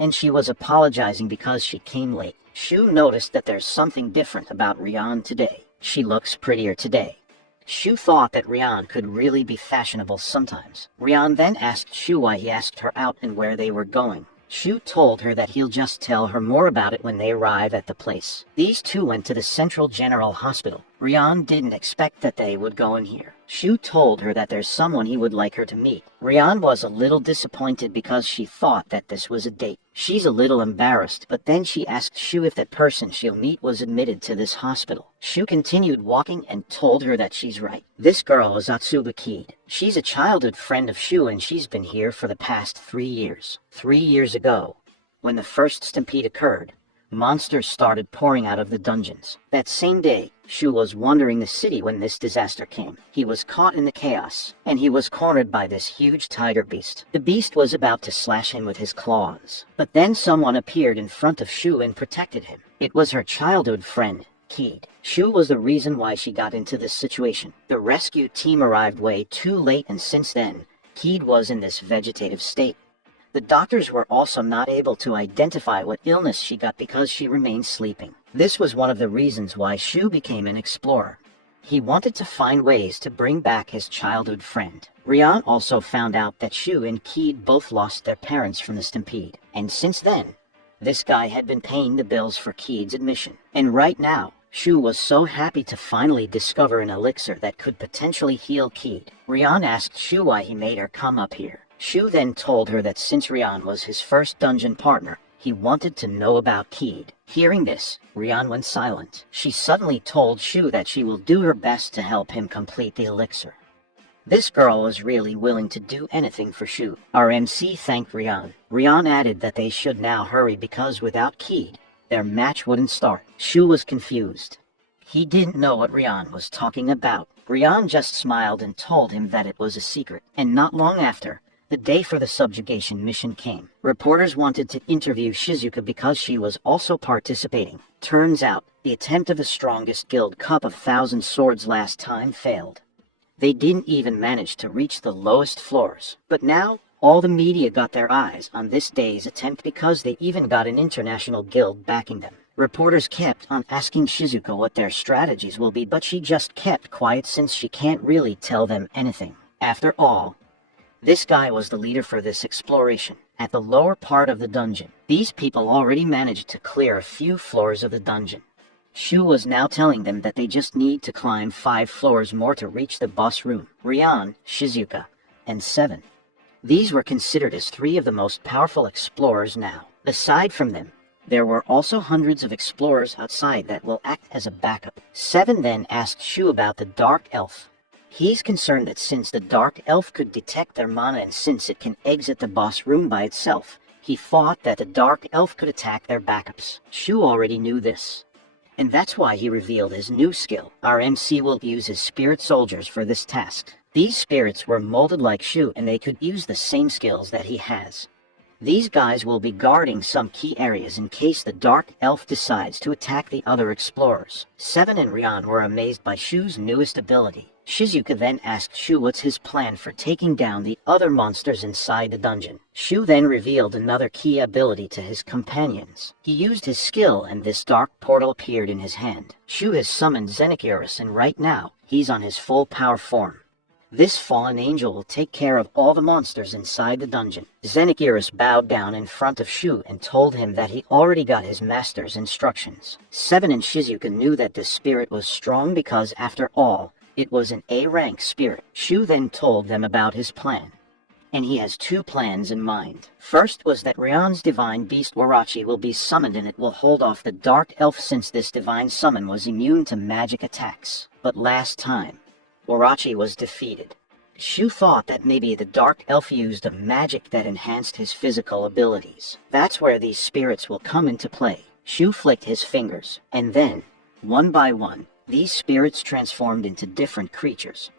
and she was apologizing because she came late. Shu noticed that there's something different about Rion today. She looks prettier today. Shu thought that Rion could really be fashionable sometimes. Rion then asked Shu why he asked her out and where they were going. Shu told her that he'll just tell her more about it when they arrive at the place. These two went to the Central General Hospital. Rion didn't expect that they would go in here. Shu told her that there's someone he would like her to meet. Rion was a little disappointed because she thought that this was a date. She's a little embarrassed, but then she asked Shu if that person she'll meet was admitted to this hospital. Shu continued walking and told her that she's right. This girl is Atsuba Kid. She's a childhood friend of Shu, and she's been here for the past 3 years. 3 years ago, when the first stampede occurred, monsters started pouring out of the dungeons. That same day, Shu was wandering the city when this disaster came. He was caught in the chaos, and he was cornered by this huge tiger beast. The beast was about to slash him with his claws, but then someone appeared in front of Shu and protected him. It was her childhood friend, Kid. Shu was the reason why she got into this situation. The rescue team arrived way too late, and since then, Keed was in this vegetative state. The doctors were also not able to identify what illness she got because she remained sleeping. This was one of the reasons why Shu became an explorer. He wanted to find ways to bring back his childhood friend. Rian also found out that Shu and Keed both lost their parents from the stampede, and since then, this guy had been paying the bills for Keed's admission. And right now, Shu was so happy to finally discover an elixir that could potentially heal Keed. Rian asked Shu why he made her come up here. Shu then told her that since Rian was his first dungeon partner, he wanted to know about Keed. Hearing this, Rian went silent. She suddenly told Shu that she will do her best to help him complete the elixir. This girl was really willing to do anything for Shu. Our MC thanked Rian. Rian added that they should now hurry because without Keed, their match wouldn't start. Shu was confused. He didn't know what Rian was talking about. Rian just smiled and told him that it was a secret. And not long after, the day for the subjugation mission came. Reporters wanted to interview Shizuka because she was also participating. Turns out, the attempt of the strongest guild Cup of 1,000 Swords last time failed. They didn't even manage to reach the lowest floors. But now, all the media got their eyes on this day's attempt because they even got an international guild backing them. Reporters kept on asking Shizuka what their strategies will be, but she just kept quiet since she can't really tell them anything. After all, this guy was the leader for this exploration. At the lower part of the dungeon, these people already managed to clear a few floors of the dungeon. Shu was now telling them that they just need to climb 5 floors more to reach the boss room. Rian, Shizuka, and Seven. These were considered as 3 of the most powerful explorers now. Aside from them, there were also hundreds of explorers outside that will act as a backup. Seven then asked Shu about the Dark Elf. He's concerned that since the Dark Elf could detect their mana and since it can exit the boss room by itself, he thought that the Dark Elf could attack their backups. Shu already knew this. And that's why he revealed his new skill. Our MC will use his spirit soldiers for this task. These spirits were molded like Shu and they could use the same skills that he has. These guys will be guarding some key areas in case the Dark Elf decides to attack the other explorers. Seven and Rian were amazed by Shu's newest ability. Shizuka then asked Shu what's his plan for taking down the other monsters inside the dungeon. Shu then revealed another key ability to his companions. He used his skill and this dark portal appeared in his hand. Shu has summoned Zenokirus and right now, he's on his full power form. This fallen angel will take care of all the monsters inside the dungeon. Zenokirus bowed down in front of Shu and told him that he already got his master's instructions. Seven and Shizuka knew that this spirit was strong because after all, it was an A-rank spirit. Shu then told them about his plan. And he has 2 plans in mind. First was that Rian's divine beast Warachi will be summoned and it will hold off the Dark Elf since this divine summon was immune to magic attacks. But last time, Warachi was defeated. Shu thought that maybe the Dark Elf used a magic that enhanced his physical abilities. That's where these spirits will come into play. Shu flicked his fingers, and then, one by one, these spirits transformed into different creatures.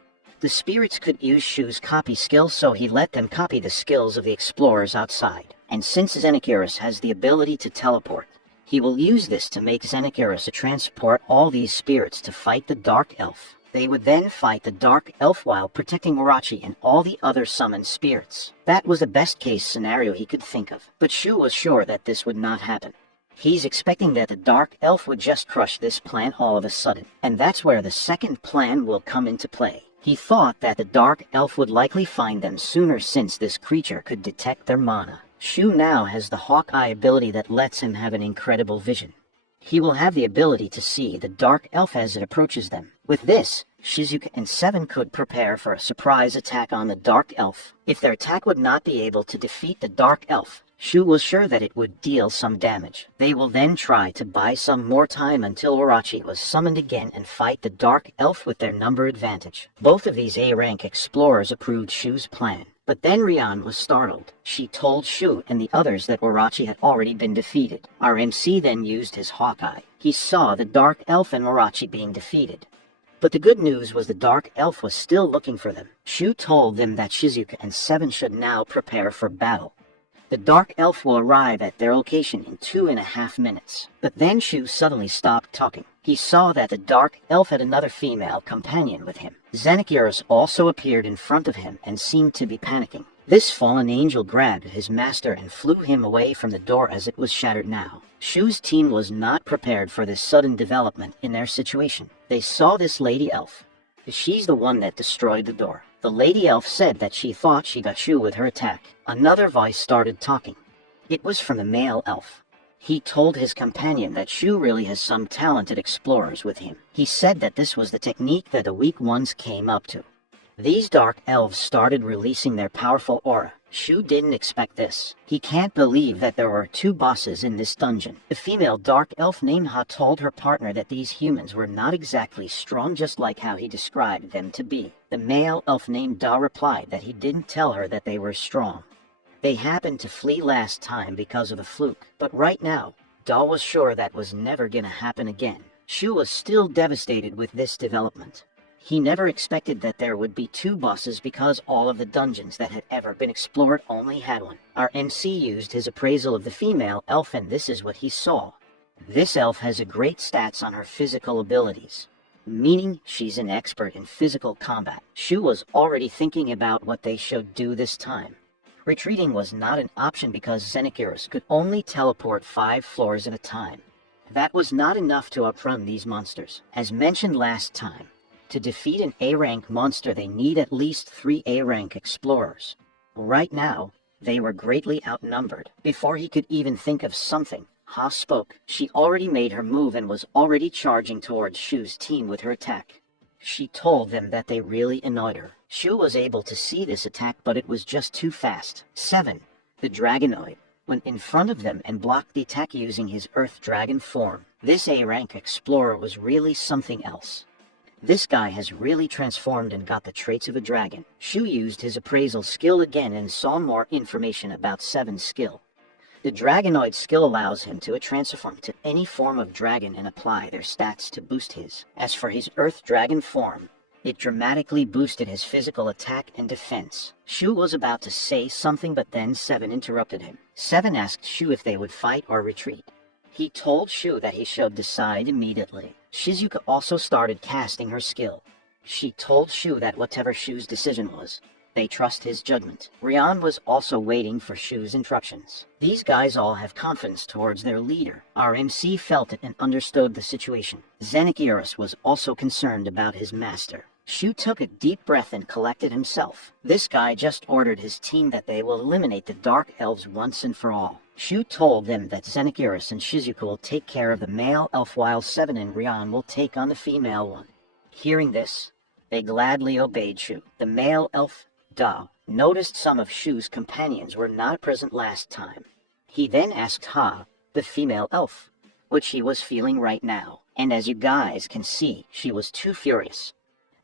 The spirits could use Shu's copy skill, so he let them copy the skills of the explorers outside. And since Zenokirus has the ability to teleport, he will use this to make Zenokirus transport all these spirits to fight the Dark Elf. They would then fight the Dark Elf while protecting Warachi and all the other summoned spirits. That was the best case scenario he could think of, but Shu was sure that this would not happen. He's expecting that the Dark Elf would just crush this plan all of a sudden, and that's where the second plan will come into play. He thought that the Dark Elf would likely find them sooner since this creature could detect their mana. Shu now has the Hawkeye ability that lets him have an incredible vision. He will have the ability to see the Dark Elf as it approaches them. With this, Shizuka and Seven could prepare for a surprise attack on the Dark Elf. If their attack would not be able to defeat the Dark Elf, Shu was sure that it would deal some damage. They will then try to buy some more time until Warachi was summoned again and fight the Dark Elf with their number advantage. Both of these A-rank explorers approved Shu's plan. But then Rian was startled. She told Shu and the others that Warachi had already been defeated. Our MC then used his Hawkeye. He saw the Dark Elf and Warachi being defeated. But the good news was the Dark Elf was still looking for them. Shu told them that Shizuka and Seven should now prepare for battle. The dark elf will arrive at their location in 2.5 minutes. But then Shu suddenly stopped talking. He saw that the dark elf had another female companion with him. Xenocurus also appeared in front of him and seemed to be panicking. This fallen angel grabbed his master and flew him away from the door as it was shattered now. Shu's team was not prepared for this sudden development in their situation. They saw this lady elf. She's the one that destroyed the door. The lady elf said that she thought she got Shu with her attack. Another voice started talking. It was from the male elf. He told his companion that Shu really has some talented explorers with him. He said that this was the technique that the weak ones came up to. These dark elves started releasing their powerful aura. Shu didn't expect this. He can't believe that there were 2 bosses in this dungeon. The female dark elf named Ha told her partner that these humans were not exactly strong, just like how he described them to be. The male elf named Da replied that he didn't tell her that they were strong. They happened to flee last time because of the fluke, but right now, Da was sure that was never gonna happen again. Shu was still devastated with this development. He never expected that there would be 2 bosses because all of the dungeons that had ever been explored only had one. Our MC used his appraisal of the female elf and this is what he saw. This elf has a great stats on her physical abilities, meaning she's an expert in physical combat. Shu was already thinking about what they should do this time. Retreating was not an option because Xenocurus could only teleport 5 floors at a time. That was not enough to outrun these monsters. As mentioned last time, to defeat an A-rank monster they need at least 3 A-rank explorers. Right now, they were greatly outnumbered. Before he could even think of something, Ha spoke. She already made her move and was already charging towards Shu's team with her attack. She told them that they really annoyed her. Shu was able to see this attack, but it was just too fast. 7. The Dragonoid went in front of them and blocked the attack using his Earth Dragon form. This A-rank explorer was really something else. This guy has really transformed and got the traits of a dragon. Shu used his appraisal skill again and saw more information about 7's skill. The Dragonoid skill allows him to transform to any form of dragon and apply their stats to boost his. As for his Earth Dragon form, it dramatically boosted his physical attack and defense. Shu was about to say something, but then 7 interrupted him. 7 asked Shu if they would fight or retreat. He told Shu that he should decide immediately. Shizuka also started casting her skill. She told Shu that whatever Shu's decision was, they trust his judgment. Rian was also waiting for Shu's instructions. These guys all have confidence towards their leader. Our MC felt it and understood the situation. Xenocurus was also concerned about his master. Shu took a deep breath and collected himself. This guy just ordered his team that they will eliminate the Dark Elves once and for all. Shu told them that Xenocurus and Shizuka will take care of the male elf while 7 and Rian will take on the female one. Hearing this, they gladly obeyed Shu. The male elf, Da, noticed some of Shu's companions were not present last time. He then asked Ha, the female elf, what she was feeling right now. And as you guys can see, she was too furious.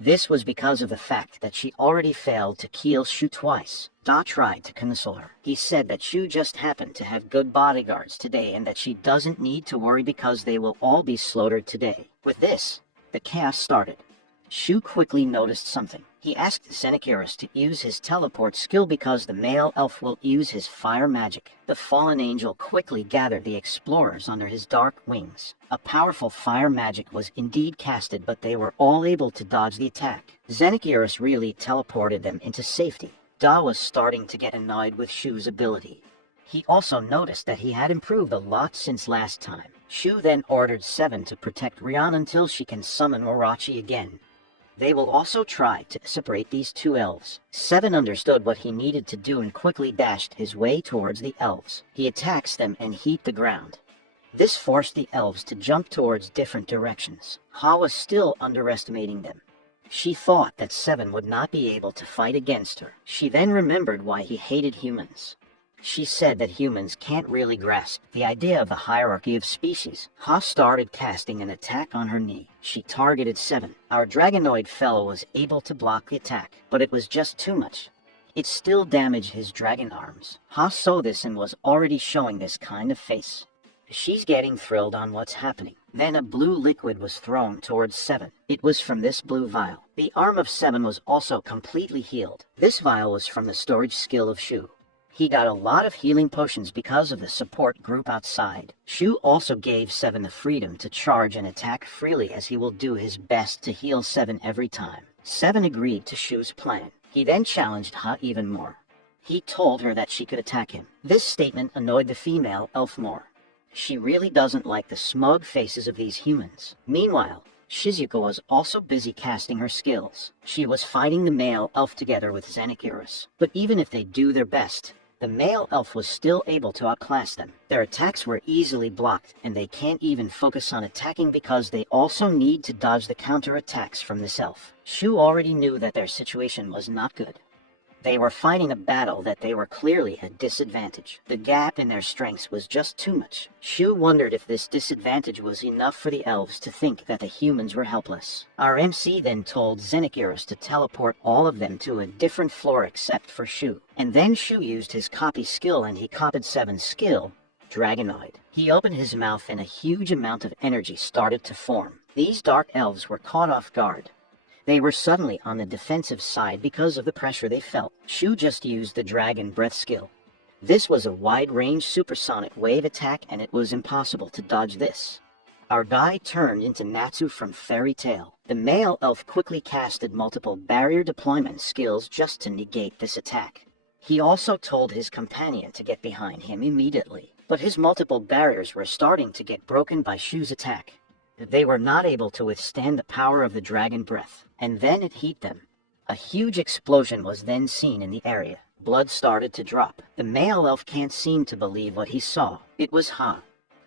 This was because of the fact that she already failed to kill Shu twice. Da tried to console her. He said that Shu just happened to have good bodyguards today and that she doesn't need to worry because they will all be slaughtered today. With this, the chaos started. Shu quickly noticed something. He asked Xenocurus to use his teleport skill because the male elf will use his fire magic. The fallen angel quickly gathered the explorers under his dark wings. A powerful fire magic was indeed casted, but they were all able to dodge the attack. Xenocurus really teleported them into safety. Da was starting to get annoyed with Shu's ability. He also noticed that he had improved a lot since last time. Shu then ordered 7 to protect Rian until she can summon Orochi again. They will also try to separate these 2 elves. 7 understood what he needed to do and quickly dashed his way towards the elves. He attacks them and heat the ground. This forced the elves to jump towards different directions. Ha was still underestimating them. She thought that 7 would not be able to fight against her. She then remembered why he hated humans. She said that humans can't really grasp the idea of the hierarchy of species. Ha started casting an attack on her knee. She targeted 7. Our Dragonoid fellow was able to block the attack, but it was just too much. It still damaged his dragon arms. Ha saw this and was already showing this kind of face. She's getting thrilled on what's happening. Then a blue liquid was thrown towards 7. It was from this blue vial. The arm of 7 was also completely healed. This vial was from the storage skill of Shu. He got a lot of healing potions because of the support group outside. Shu also gave Seven the freedom to charge and attack freely, as he will do his best to heal Seven every time. Seven agreed to Shu's plan. He then challenged Ha even more. He told her that she could attack him. This statement annoyed the female elf more. She really doesn't like the smug faces of these humans. Meanwhile, Shizuka was also busy casting her skills. She was fighting the male elf together with Xenakirus. But even if they do their best, the male elf was still able to outclass them. Their attacks were easily blocked, and they can't even focus on attacking because they also need to dodge the counter-attacks from this elf. Shu already knew that their situation was not good. They were fighting a battle that they were clearly at disadvantage. The gap in their strengths was just too much. Shu wondered if this disadvantage was enough for the elves to think that the humans were helpless. Our MC then told Xenakirus to teleport all of them to a different floor except for Shu. And then Shu used his copy skill and he copied Seven's skill, Dragonoid. He opened his mouth and a huge amount of energy started to form. These dark elves were caught off guard. They were suddenly on the defensive side because of the pressure they felt. Shu just used the Dragon Breath skill. This was a wide-range supersonic wave attack and it was impossible to dodge this. Our guy turned into Natsu from Fairy Tail. The male elf quickly casted multiple barrier deployment skills just to negate this attack. He also told his companion to get behind him immediately, but his multiple barriers were starting to get broken by Shu's attack. They were not able to withstand the power of the Dragon Breath, and then it hit them. A huge explosion was then seen in the area. Blood started to drop. The male elf can't seem to believe what he saw. It was Ha,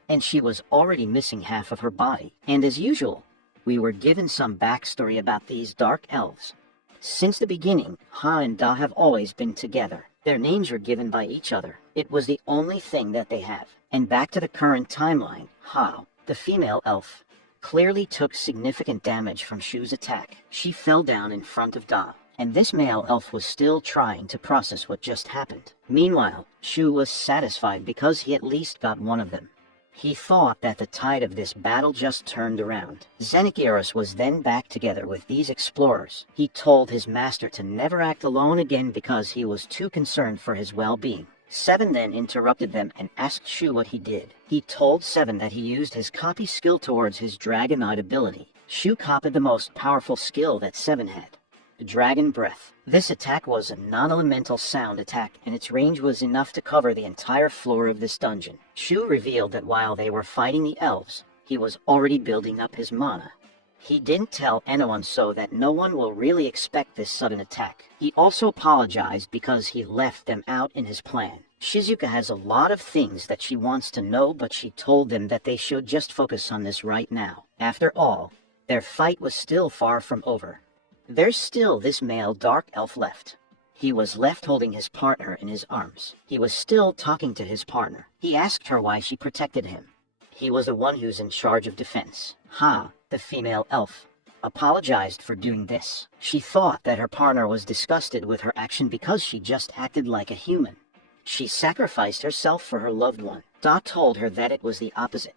and she was already missing half of her body. And as usual, we were given some backstory about these dark elves. Since the beginning, Ha and Da have always been together. Their names were given by each other. It was the only thing that they have. And back to the current timeline, Ha, the female elf, clearly took significant damage from Shu's attack. She fell down in front of Da, and this male elf was still trying to process what just happened. Meanwhile, Shu was satisfied because he at least got one of them. He thought that the tide of this battle just turned around. Xenakirus was then back together with these explorers. He told his master to never act alone again because he was too concerned for his well-being. Seven then interrupted them and asked Shu what he did. He told Seven that he used his copy skill towards his Dragonoid ability. Shu copied the most powerful skill that Seven had, the Dragon Breath. This attack was a non-elemental sound attack, and its range was enough to cover the entire floor of this dungeon. Shu revealed that while they were fighting the elves, he was already building up his mana. He didn't tell anyone so that no one will really expect this sudden attack. He also apologized because he left them out in his plan. Shizuka has a lot of things that she wants to know, but she told them that they should just focus on this right now. After all, their fight was still far from over. There's still this male dark elf left. He was left holding his partner in his arms. He was still talking to his partner. He asked her why she protected him. He was the one who's in charge of defense. Ha, the female elf, apologized for doing this. She thought that her partner was disgusted with her action because she just acted like a human. She sacrificed herself for her loved one. Da told her that it was the opposite,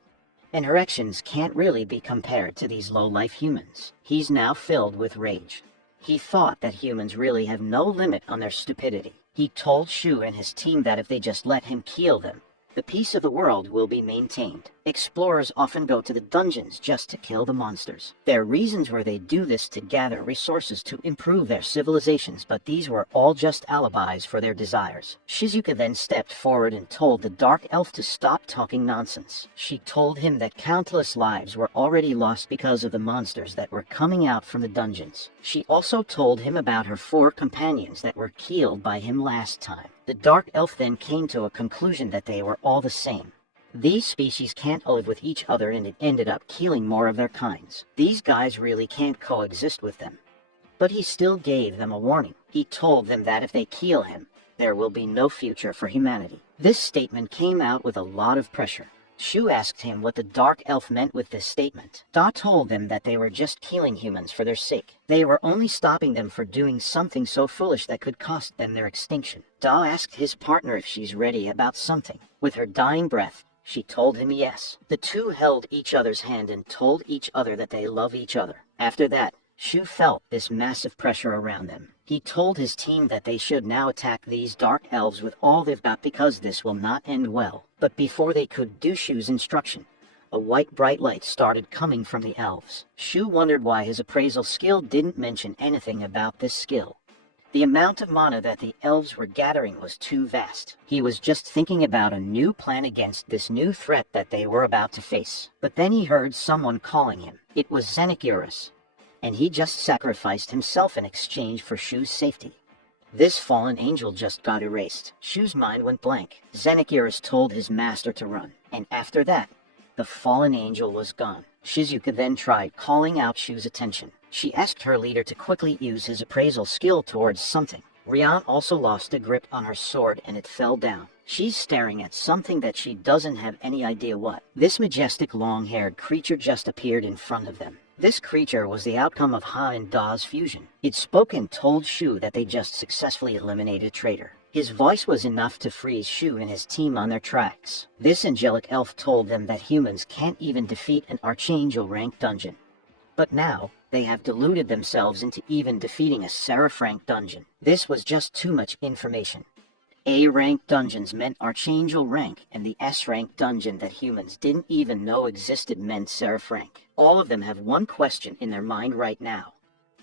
and her actions can't really be compared to these low-life humans. He's now filled with rage. He thought that humans really have no limit on their stupidity. He told Shu and his team that if they just let him kill them, the peace of the world will be maintained. Explorers often go to the dungeons just to kill the monsters. There are reasons where they do this to gather resources to improve their civilizations, but these were all just alibis for their desires. Shizuka then stepped forward and told the dark elf to stop talking nonsense. She told him that countless lives were already lost because of the monsters that were coming out from the dungeons. She also told him about her 4 companions that were killed by him last time. The dark elf then came to a conclusion that they were all the same. These species can't live with each other, and it ended up killing more of their kinds. These guys really can't coexist with them. But he still gave them a warning. He told them that if they kill him, there will be no future for humanity. This statement came out with a lot of pressure. Shu asked him what the dark elf meant with this statement. Da told them that they were just killing humans for their sake. They were only stopping them for doing something so foolish that could cost them their extinction. Da asked his partner if she's ready about something. With her dying breath, she told him yes. The two held each other's hand and told each other that they love each other. After that, Shu felt this massive pressure around them. He told his team that they should now attack these dark elves with all they've got because this will not end well. But before they could do Shu's instruction, a white bright light started coming from the elves. Shu wondered why his appraisal skill didn't mention anything about this skill. The amount of mana that the elves were gathering was too vast. He was just thinking about a new plan against this new threat that they were about to face. But then he heard someone calling him. It was Xenocurus, and he just sacrificed himself in exchange for Shu's safety. This fallen angel just got erased. Shu's mind went blank. Xenocurus told his master to run, and after that, the fallen angel was gone. Shizuka then tried calling out Shu's attention. She asked her leader to quickly use his appraisal skill towards something. Rian also lost a grip on her sword and it fell down. She's staring at something that she doesn't have any idea what. This majestic long-haired creature just appeared in front of them. This creature was the outcome of Ha and Da's fusion. It spoke and told Shu that they just successfully eliminated a traitor. His voice was enough to freeze Shu and his team on their tracks. This angelic elf told them that humans can't even defeat an archangel-ranked dungeon. But now, they have deluded themselves into even defeating a seraph-ranked dungeon. This was just too much information. A-rank dungeons meant archangel rank, and the S-rank dungeon that humans didn't even know existed meant seraph rank. All of them have one question in their mind right now.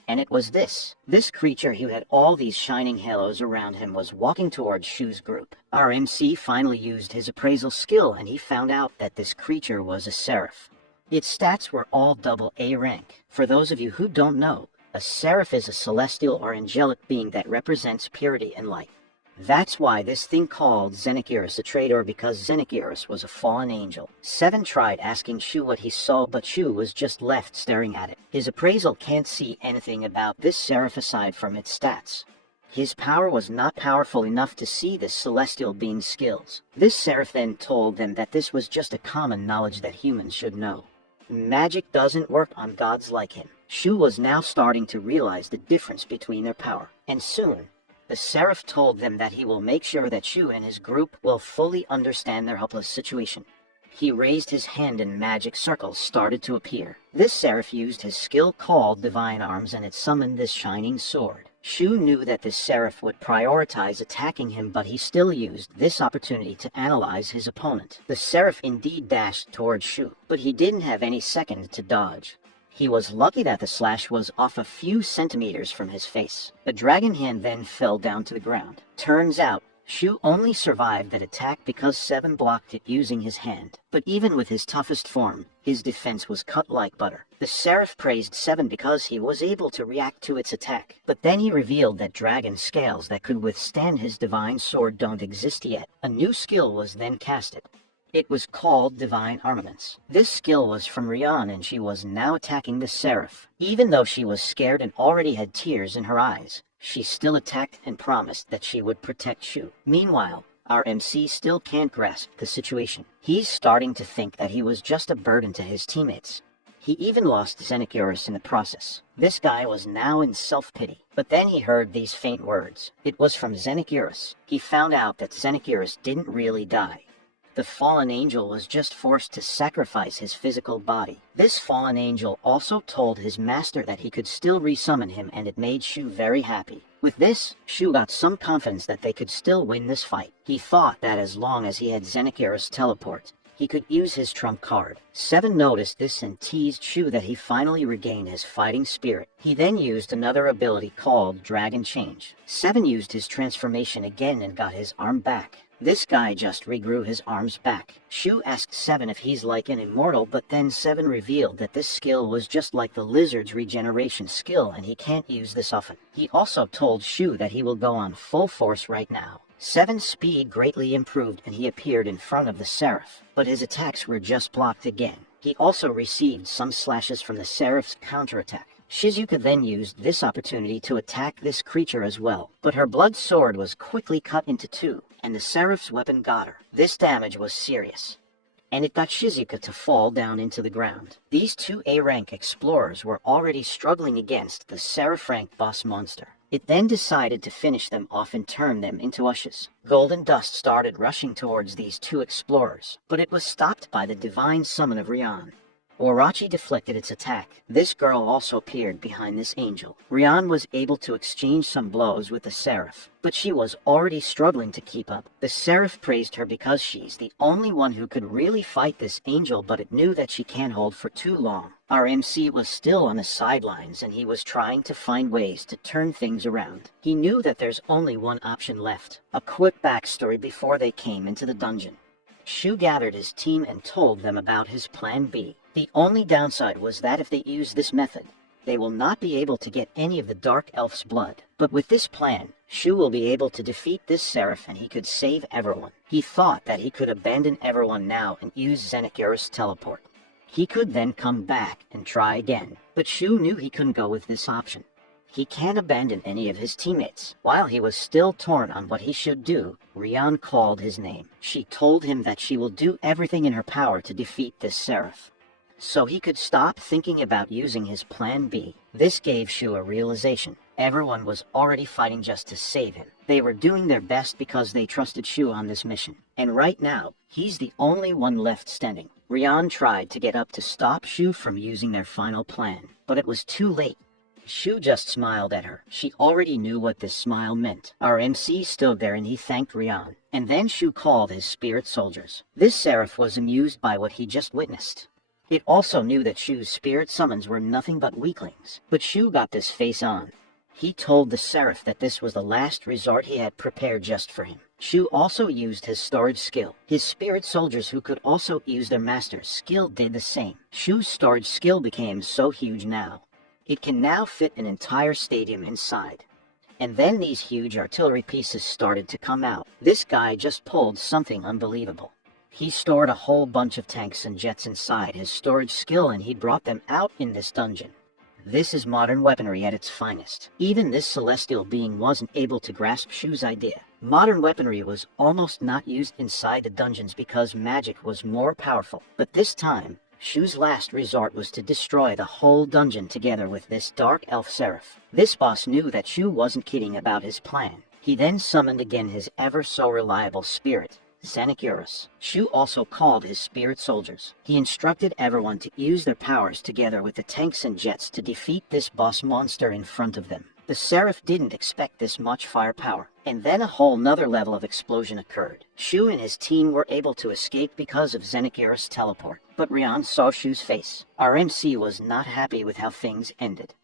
And it was this. This creature who had all these shining halos around him was walking towards Shu's group. Our MC finally used his appraisal skill and he found out that this creature was a seraph. Its stats were all double A rank. For those of you who don't know, a seraph is a celestial or angelic being that represents purity and light. That's why this thing called Xenocurus a traitor, because Xenocurus was a fallen angel. Seven tried asking Shu what he saw, but Shu was just left staring at it. His appraisal can't see anything about this seraph aside from its stats. His power was not powerful enough to see this celestial being's skills. This seraph then told them that this was just a common knowledge that humans should know. Magic doesn't work on gods like him. Shu was now starting to realize the difference between their power. And soon, the seraph told them that he will make sure that Shu and his group will fully understand their helpless situation. He raised his hand and magic circles started to appear. This seraph used his skill called Divine Arms and it summoned this shining sword. Shu knew that this seraph would prioritize attacking him, but he still used this opportunity to analyze his opponent. The seraph indeed dashed towards Shu, but he didn't have any second to dodge. He was lucky that the slash was off a few centimeters from his face. The dragon hand then fell down to the ground. Turns out, Shu only survived that attack because Seven blocked it using his hand. But even with his toughest form, his defense was cut like butter. The seraph praised Seven because he was able to react to its attack. But then he revealed that dragon scales that could withstand his divine sword don't exist yet. A new skill was then casted. It was called Divine Armaments. This skill was from Rian and she was now attacking the seraph. Even though she was scared and already had tears in her eyes, she still attacked and promised that she would protect Shu. Meanwhile, our MC still can't grasp the situation. He's starting to think that he was just a burden to his teammates. He even lost Xenocurus in the process. This guy was now in self-pity. But then he heard these faint words. It was from Xenocurus. He found out that Xenocurus didn't really die. The fallen angel was just forced to sacrifice his physical body. This fallen angel also told his master that he could still resummon him, and it made Shu very happy. With this, Shu got some confidence that they could still win this fight. He thought that as long as he had Xenocurus teleport, he could use his trump card. Seven noticed this and teased Shu that he finally regained his fighting spirit. He then used another ability called Dragon Change. Seven used his transformation again and got his arm back. This guy just regrew his arms back. Shu asked Seven if he's like an immortal, but then Seven revealed that this skill was just like the lizard's regeneration skill and he can't use this often. He also told Shu that he will go on full force right now. Seven's speed greatly improved and he appeared in front of the seraph, but his attacks were just blocked again. He also received some slashes from the seraph's counterattack. Shizuka then used this opportunity to attack this creature as well, but her blood sword was quickly cut into two, and the seraph's weapon got her. This damage was serious, and it got Shizuka to fall down into the ground. These two A-rank explorers were already struggling against the seraph-rank boss monster. It then decided to finish them off and turn them into ashes. Golden dust started rushing towards these two explorers, but it was stopped by the divine summon of Rian. Warachi deflected its attack. This girl also appeared behind this angel. Rian was able to exchange some blows with the Seraph, but she was already struggling to keep up. The Seraph praised her because she's the only one who could really fight this angel, but it knew that she can't hold for too long. Our MC was still on the sidelines and he was trying to find ways to turn things around. He knew that there's only one option left. A quick backstory before they came into the dungeon. Shu gathered his team and told them about his plan B. The only downside was that if they use this method, they will not be able to get any of the Dark Elf's blood. But with this plan, Shu will be able to defeat this Seraph and he could save everyone. He thought that he could abandon everyone now and use Zenitura's teleport. He could then come back and try again, but Shu knew he couldn't go with this option. He can't abandon any of his teammates. While he was still torn on what he should do, Rian called his name. She told him that she will do everything in her power to defeat this Seraph, so he could stop thinking about using his plan B. This gave Shu a realization. Everyone was already fighting just to save him. They were doing their best because they trusted Shu on this mission. And right now, he's the only one left standing. Rian tried to get up to stop Shu from using their final plan, but it was too late. Shu just smiled at her. She already knew what this smile meant. Our MC stood there and he thanked Rian. And then Shu called his spirit soldiers. This Seraph was amused by what he just witnessed. It also knew that Shu's spirit summons were nothing but weaklings. But Shu got this face on. He told the Seraph that this was the last resort he had prepared just for him. Shu also used his storage skill. His spirit soldiers who could also use their master's skill did the same. Shu's storage skill became so huge now. It can now fit an entire stadium inside. And then these huge artillery pieces started to come out. This guy just pulled something unbelievable. He stored a whole bunch of tanks and jets inside his storage skill and he brought them out in this dungeon. This is modern weaponry at its finest. Even this celestial being wasn't able to grasp Shu's idea. Modern weaponry was almost not used inside the dungeons because magic was more powerful. But this time, Shu's last resort was to destroy the whole dungeon together with this Dark Elf Seraph. This boss knew that Shu wasn't kidding about his plan. He then summoned again his ever-so-reliable spirit, Zenitura's. Shu also called his spirit soldiers. He instructed everyone to use their powers together with the tanks and jets to defeat this boss monster in front of them. The Seraph didn't expect this much firepower, and then a whole nother level of explosion occurred. Shu and his team were able to escape because of Zenitura's teleport, but Rian saw Shu's face. Our MC was not happy with how things ended.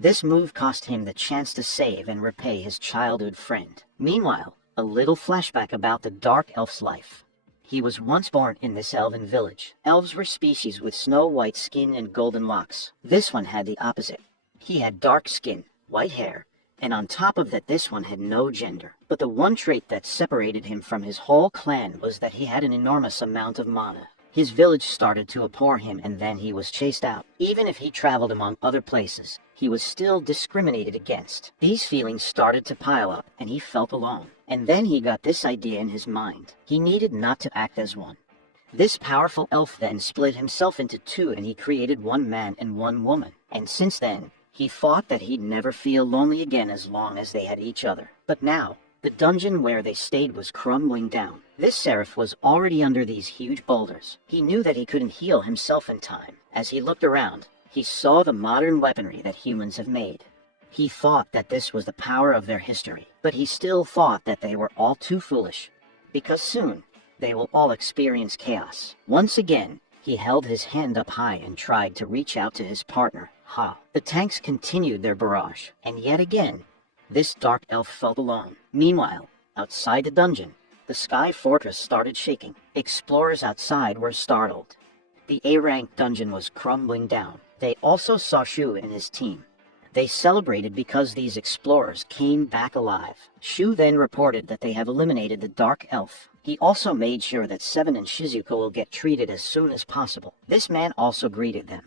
This move cost him the chance to save and repay his childhood friend. Meanwhile, a little flashback about the Dark Elf's life. He was once born in this elven village. Elves were species with snow-white skin and golden locks. This one had the opposite. He had dark skin, white hair, and on top of that this one had no gender. But the one trait that separated him from his whole clan was that he had an enormous amount of mana. His village started to abhor him and then he was chased out. Even if he traveled among other places, he was still discriminated against. These feelings started to pile up and he felt alone. And then he got this idea in his mind. He needed not to act as one. This powerful elf then split himself into two and he created one man and one woman. And since then, he thought that he'd never feel lonely again as long as they had each other. But now, the dungeon where they stayed was crumbling down. This Seraph was already under these huge boulders. He knew that he couldn't heal himself in time. As he looked around, he saw the modern weaponry that humans have made. He thought that this was the power of their history, but he still thought that they were all too foolish, because soon they will all experience chaos. Once again, he held his hand up high and tried to reach out to his partner, Ha. The tanks continued their barrage, and yet again, this dark elf felt alone. Meanwhile, outside the dungeon, the sky fortress started shaking. Explorers outside were startled. The A-rank dungeon was crumbling down. They also saw Shu and his team. They celebrated because these explorers came back alive. Shu then reported that they have eliminated the Dark Elf. He also made sure that Seven and Shizuka will get treated as soon as possible. This man also greeted them.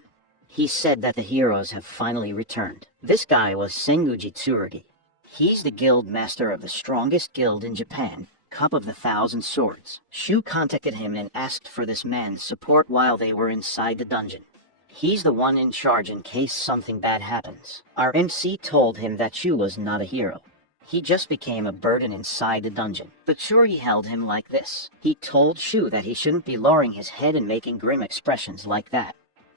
He said that the heroes have finally returned. This guy was Senguji Tsurugi. He's the guild master of the strongest guild in Japan, Cup of the Thousand Swords. Shu contacted him and asked for this man's support while they were inside the dungeon. He's the one in charge in case something bad happens. Our MC told him that Shu was not a hero. He just became a burden inside the dungeon. But Shuri held him like this. He told Shu that he shouldn't be lowering his head and making grim expressions like that.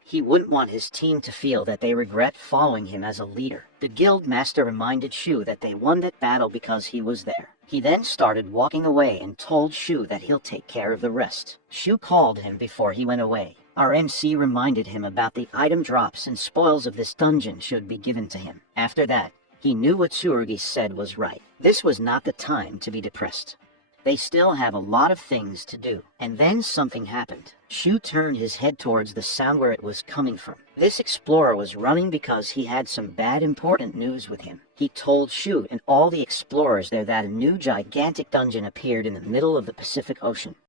He wouldn't want his team to feel that they regret following him as a leader. The guild master reminded Shu that they won that battle because he was there. He then started walking away and told Shu that he'll take care of the rest. Shu called him before he went away. Our MC reminded him about the item drops and spoils of this dungeon should be given to him. After that, he knew what Tsurugi said was right. This was not the time to be depressed. They still have a lot of things to do. And then something happened. Shu turned his head towards the sound where it was coming from. This explorer was running because he had some bad important news with him. He told Shu and all the explorers there that a new gigantic dungeon appeared in the middle of the Pacific Ocean.